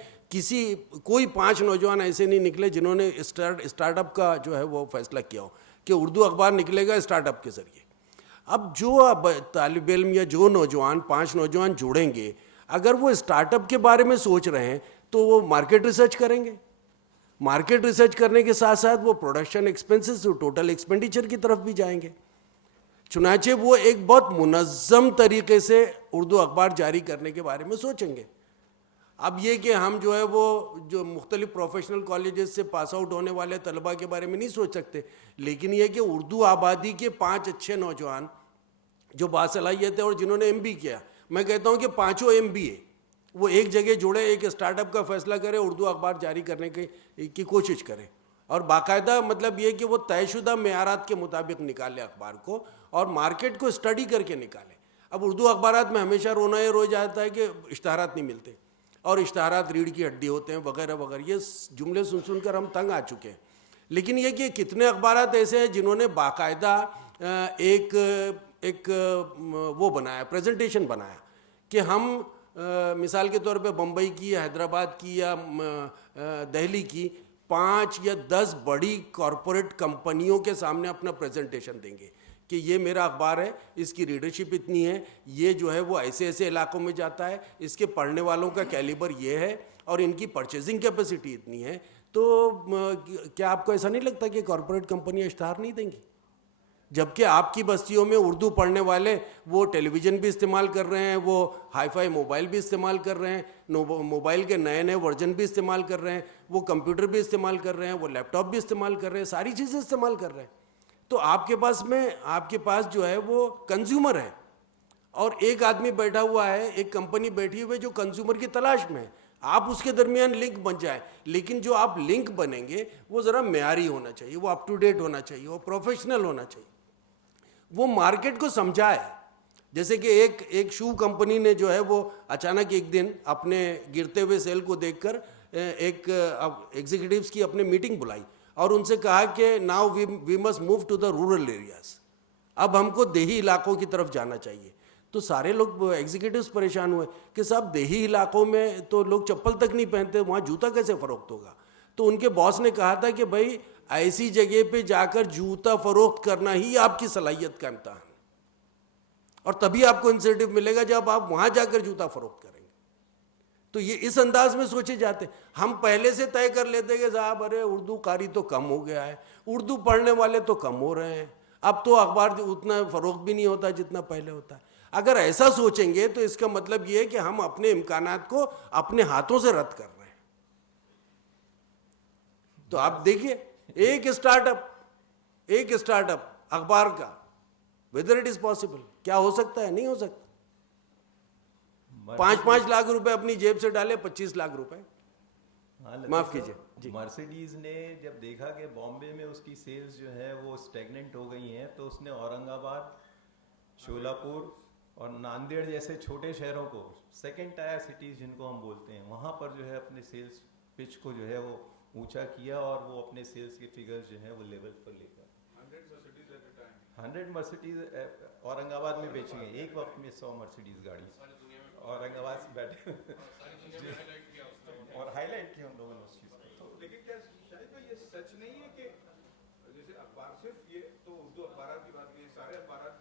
کوئی 5 نوجوان ایسے نہیں نکلے جنہوں نے اسٹارٹ اپ کا جو ہے وہ فیصلہ کیا ہو کہ اردو اخبار نکلے گا اسٹارٹ اپ کے ذریعے. اب جو طالب علم یا جو نوجوان 5 نوجوان جوڑیں گے, اگر وہ اسٹارٹ اپ کے بارے میں سوچ رہے ہیں تو وہ مارکیٹ ریسرچ کریں گے. مارکیٹ ریسرچ کرنے کے ساتھ ساتھ وہ پروڈکشن ایکسپنسز ٹوٹل ایکسپینڈیچر کی طرف بھی جائیں گے. چنانچہ وہ ایک بہت منظم طریقے سے اردو اخبار جاری کرنے کے بارے میں سوچیں گے. اب یہ کہ ہم جو ہے وہ جو مختلف پروفیشنل کالجز سے پاس آؤٹ ہونے والے طلباء کے بارے میں نہیں سوچ سکتے, لیکن یہ کہ اردو آبادی کے 5 اچھے نوجوان جو باصلاحیت ہے اور جنہوں نے MB کیا, میں کہتا ہوں کہ 5 MBA وہ ایک جگہ جڑے, ایک اسٹارٹ اپ کا فیصلہ کرے, اردو اخبار جاری کرنے کی کوشش کریں, اور باقاعدہ مطلب یہ کہ وہ طے شدہ معیارات کے مطابق نکالے اخبار کو اور مارکیٹ کو اسٹڈی کر کے نکالے. اب اردو اخبارات میں ہمیشہ رونا یہ رو جاتا ہے کہ اشتہارات نہیں ملتے اور اشتہارات ریڑھ کی ہڈی ہوتے ہیں وغیرہ وغیرہ, یہ جملے سن کر ہم تنگ آ چکے ہیں. لیکن یہ کہ کتنے اخبارات ایسے ہیں جنہوں نے باقاعدہ ایک وہ بنایا, پریزنٹیشن بنایا کہ ہم مثال کے طور پہ بمبئی کی یا حیدرآباد کی یا دہلی کی 5 یا 10 بڑی کارپوریٹ کمپنیوں کے سامنے اپنا پریزنٹیشن دیں گے کہ یہ میرا اخبار ہے, اس کی ریڈرشپ اتنی ہے, یہ جو ہے وہ ایسے ایسے علاقوں میں جاتا ہے, اس کے پڑھنے والوں کا کیلیبر یہ ہے اور ان کی پرچیزنگ کیپیسٹی اتنی ہے. تو کیا آپ کو ایسا نہیں لگتا کہ کارپوریٹ کمپنیاں اشتہار نہیں دیں گی؟ جبکہ آپ کی بستیوں میں اردو پڑھنے والے وہ ٹیلی ویژن بھی استعمال کر رہے ہیں, وہ ہائی فائی موبائل بھی استعمال کر رہے ہیں, موبائل کے نئے ورژن بھی استعمال کر رہے ہیں, وہ کمپیوٹر بھی استعمال کر رہے ہیں, وہ لیپ ٹاپ بھی استعمال کر رہے ہیں, ساری چیزیں استعمال کر رہے ہیں. تو آپ کے پاس جو ہے وہ کنزیومر ہے, اور ایک آدمی بیٹھا ہوا ہے, ایک کمپنی بیٹھی ہوئی ہے جو کنزیومر کی تلاش میں ہے. آپ اس کے درمیان لنک بن جائے, لیکن جو آپ لنک بنیں گے وہ ذرا معیاری ہونا چاہیے, وہ اپ ٹو ڈیٹ ہونا چاہیے, وہ پروفیشنل ہونا چاہیے, وہ مارکیٹ کو سمجھائے. جیسے کہ ایک شو کمپنی نے جو ہے وہ اچانک ایک دن اپنے گرتے ہوئے سیل کو دیکھ کر ایک ایگزیکٹیوز کی اپنے میٹنگ بلائی اور ان سے کہا کہ now we must move to the rural areas, اب ہم کو دیہی علاقوں کی طرف جانا چاہیے. تو سارے لوگ ایگزیکٹیوز پریشان ہوئے کہ صاحب دیہی علاقوں میں تو لوگ چپل تک نہیں پہنتے, وہاں جوتا کیسے فروخت ہوگا؟ تو ان کے باس نے کہا تھا کہ بھائی ایسی جگہ پہ جا کر جوتا فروخت کرنا ہی آپ کی صلاحیت کا امتحان ہے, اور تبھی آپ کو انسینٹیو ملے گا جب آپ وہاں جا کر جوتا فروخت کریں گے. تو یہ اس انداز میں سوچے جاتے. ہم پہلے سے طے کر لیتے کہ صاحب ارے اردو قاری تو کم ہو گیا ہے, اردو پڑھنے والے تو کم ہو رہے ہیں, اب تو اخبار اتنا فروخت بھی نہیں ہوتا جتنا پہلے ہوتا ہے. اگر ایسا سوچیں گے تو اس کا مطلب یہ ہے کہ ہم اپنے امکانات کو اپنے ہاتھوں سے رد کر رہے ہیں. تو آپ دیکھیے ایک اسٹارٹ اپ اخبار کا, whether it is possible, کیا ہو سکتا ہے؟ نہیں ہو سکتا. 5 لاکھ روپے اپنی جیب سے ڈالے, 25 لاکھ روپے معاف کیجیے. مرسیڈیز نے جب دیکھا کہ بامبے میں اس کی سیلز جو ہے وہ اسٹیگننٹ ہو گئی ہیں, تو اس نے اورنگ آباد, شولاپور اور ناندیڑ جیسے چھوٹے شہروں کو, سیکنڈ ٹائر سٹیز جن کو ہم بولتے ہیں, وہاں پر جو ہے اپنے سیلز پچ کو جو ہے وہ اونچا کیا اور وہ اپنے سیلز کے فگرز جو ہیں وہ لیول پر لے کر 100 مرسیڈیز اورنگ آباد میں بیچی گئی. ایک وقت میں 100 مرسیڈیز گاڑی اورنگ آباد سے بیٹھے اور ہائی لائٹ کیا ہم لوگوں نے اس چیز کو. لیکن کیا شاید بھائی یہ سچ نہیں ہے کہ جیسے اخبار صرف یہ تو اردو اخبارات کی بات کی, سارے اخبارات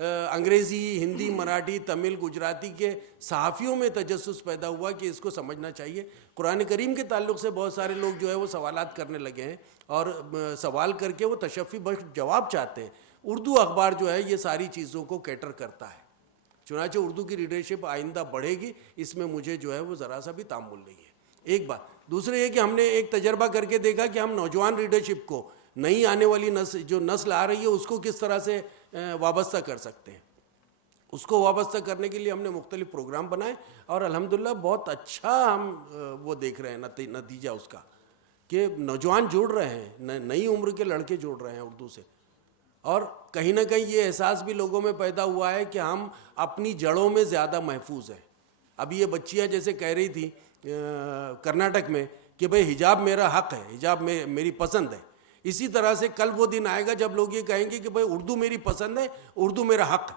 انگریزی, ہندی, مراٹھی, تمل, گجراتی کے صحافیوں میں تجسس پیدا ہوا کہ اس کو سمجھنا چاہیے. قرآن کریم کے تعلق سے بہت سارے لوگ جو ہے وہ سوالات کرنے لگے ہیں اور سوال کر کے وہ تشفی بخش جواب چاہتے ہیں. اردو اخبار جو ہے یہ ساری چیزوں کو کیٹر کرتا ہے. چنانچہ اردو کی ریڈرشپ آئندہ بڑھے گی, اس میں مجھے جو ہے وہ ذرا سا بھی تامل نہیں ہے. ایک بات. دوسرے یہ کہ ہم نے ایک تجربہ کر کے دیکھا کہ ہم نوجوان ریڈرشپ کو, نئی آنے والی نسل آ رہی ہے, اس کو کس طرح سے وابستہ کر سکتے ہیں. اس کو وابستہ کرنے کے لیے ہم نے مختلف پروگرام بنائے اور الحمدللہ بہت اچھا ہم وہ دیکھ رہے ہیں نتیجہ اس کا کہ نوجوان جڑ رہے ہیں, نئی عمر کے لڑکے جڑ رہے ہیں اردو سے. اور کہیں نہ کہیں یہ احساس بھی لوگوں میں پیدا ہوا ہے کہ ہم اپنی جڑوں میں زیادہ محفوظ ہیں. ابھی یہ بچیاں جیسے کہہ رہی تھی کرناٹک میں کہ بھئی حجاب میرا حق ہے, حجاب میری پسند ہے. اسی طرح سے کل وہ دن آئے گا جب لوگ یہ کہیں گے کہ بھئی اردو میری پسند ہے, اردو میرا حق ہے.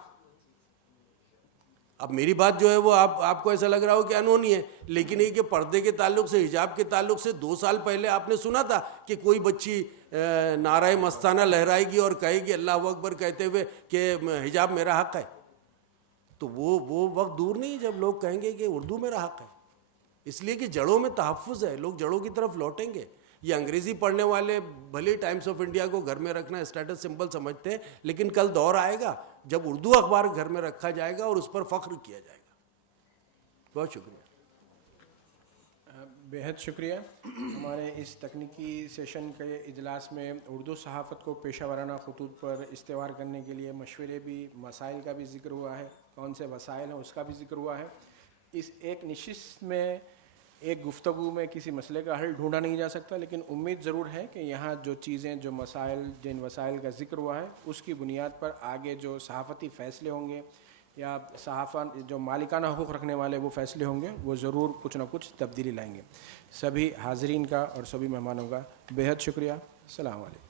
اب میری بات جو ہے وہ آپ کو ایسا لگ رہا ہو کہ انہونی ہے, لیکن یہ کہ پردے کے تعلق سے, حجاب کے تعلق سے 2 سال پہلے آپ نے سنا تھا کہ کوئی بچی نعرہ مستانہ لہرائے گی اور کہے گی اللہ اکبر کہتے ہوئے کہ حجاب میرا حق ہے. تو وہ وقت دور نہیں جب لوگ کہیں گے کہ اردو میرا حق ہے. اس لیے کہ جڑوں میں تحفظ ہے, لوگ جڑوں کی طرف لوٹیں گے. یہ انگریزی پڑھنے والے بھلے ٹائمز آف انڈیا کو گھر میں رکھنا اسٹیٹس سمبل سمجھتے ہیں, لیکن کل دور آئے گا جب اردو اخبار گھر میں رکھا جائے گا اور اس پر فخر کیا جائے گا. بہت شکریہ. بہت شکریہ. ہمارے اس تکنیکی سیشن کے اجلاس میں اردو صحافت کو پیشہ ورانہ خطوط پر استوار کرنے کے لیے مشورے بھی, مسائل کا بھی ذکر ہوا ہے, کون سے وسائل ہیں اس کا بھی ذکر ہوا ہے. اس ایک نشست میں, ایک گفتگو میں کسی مسئلے کا حل ڈھونڈا نہیں جا سکتا, لیکن امید ضرور ہے کہ یہاں جو چیزیں, جو مسائل, جن وسائل کا ذکر ہوا ہے اس کی بنیاد پر آگے جو صحافتی فیصلے ہوں گے یا صحافت جو مالکانہ حقوق رکھنے والے وہ فیصلے ہوں گے, وہ ضرور کچھ نہ کچھ تبدیلی لائیں گے. سبھی حاضرین کا اور سبھی مہمانوں کا بہت شکریہ. السلام علیکم.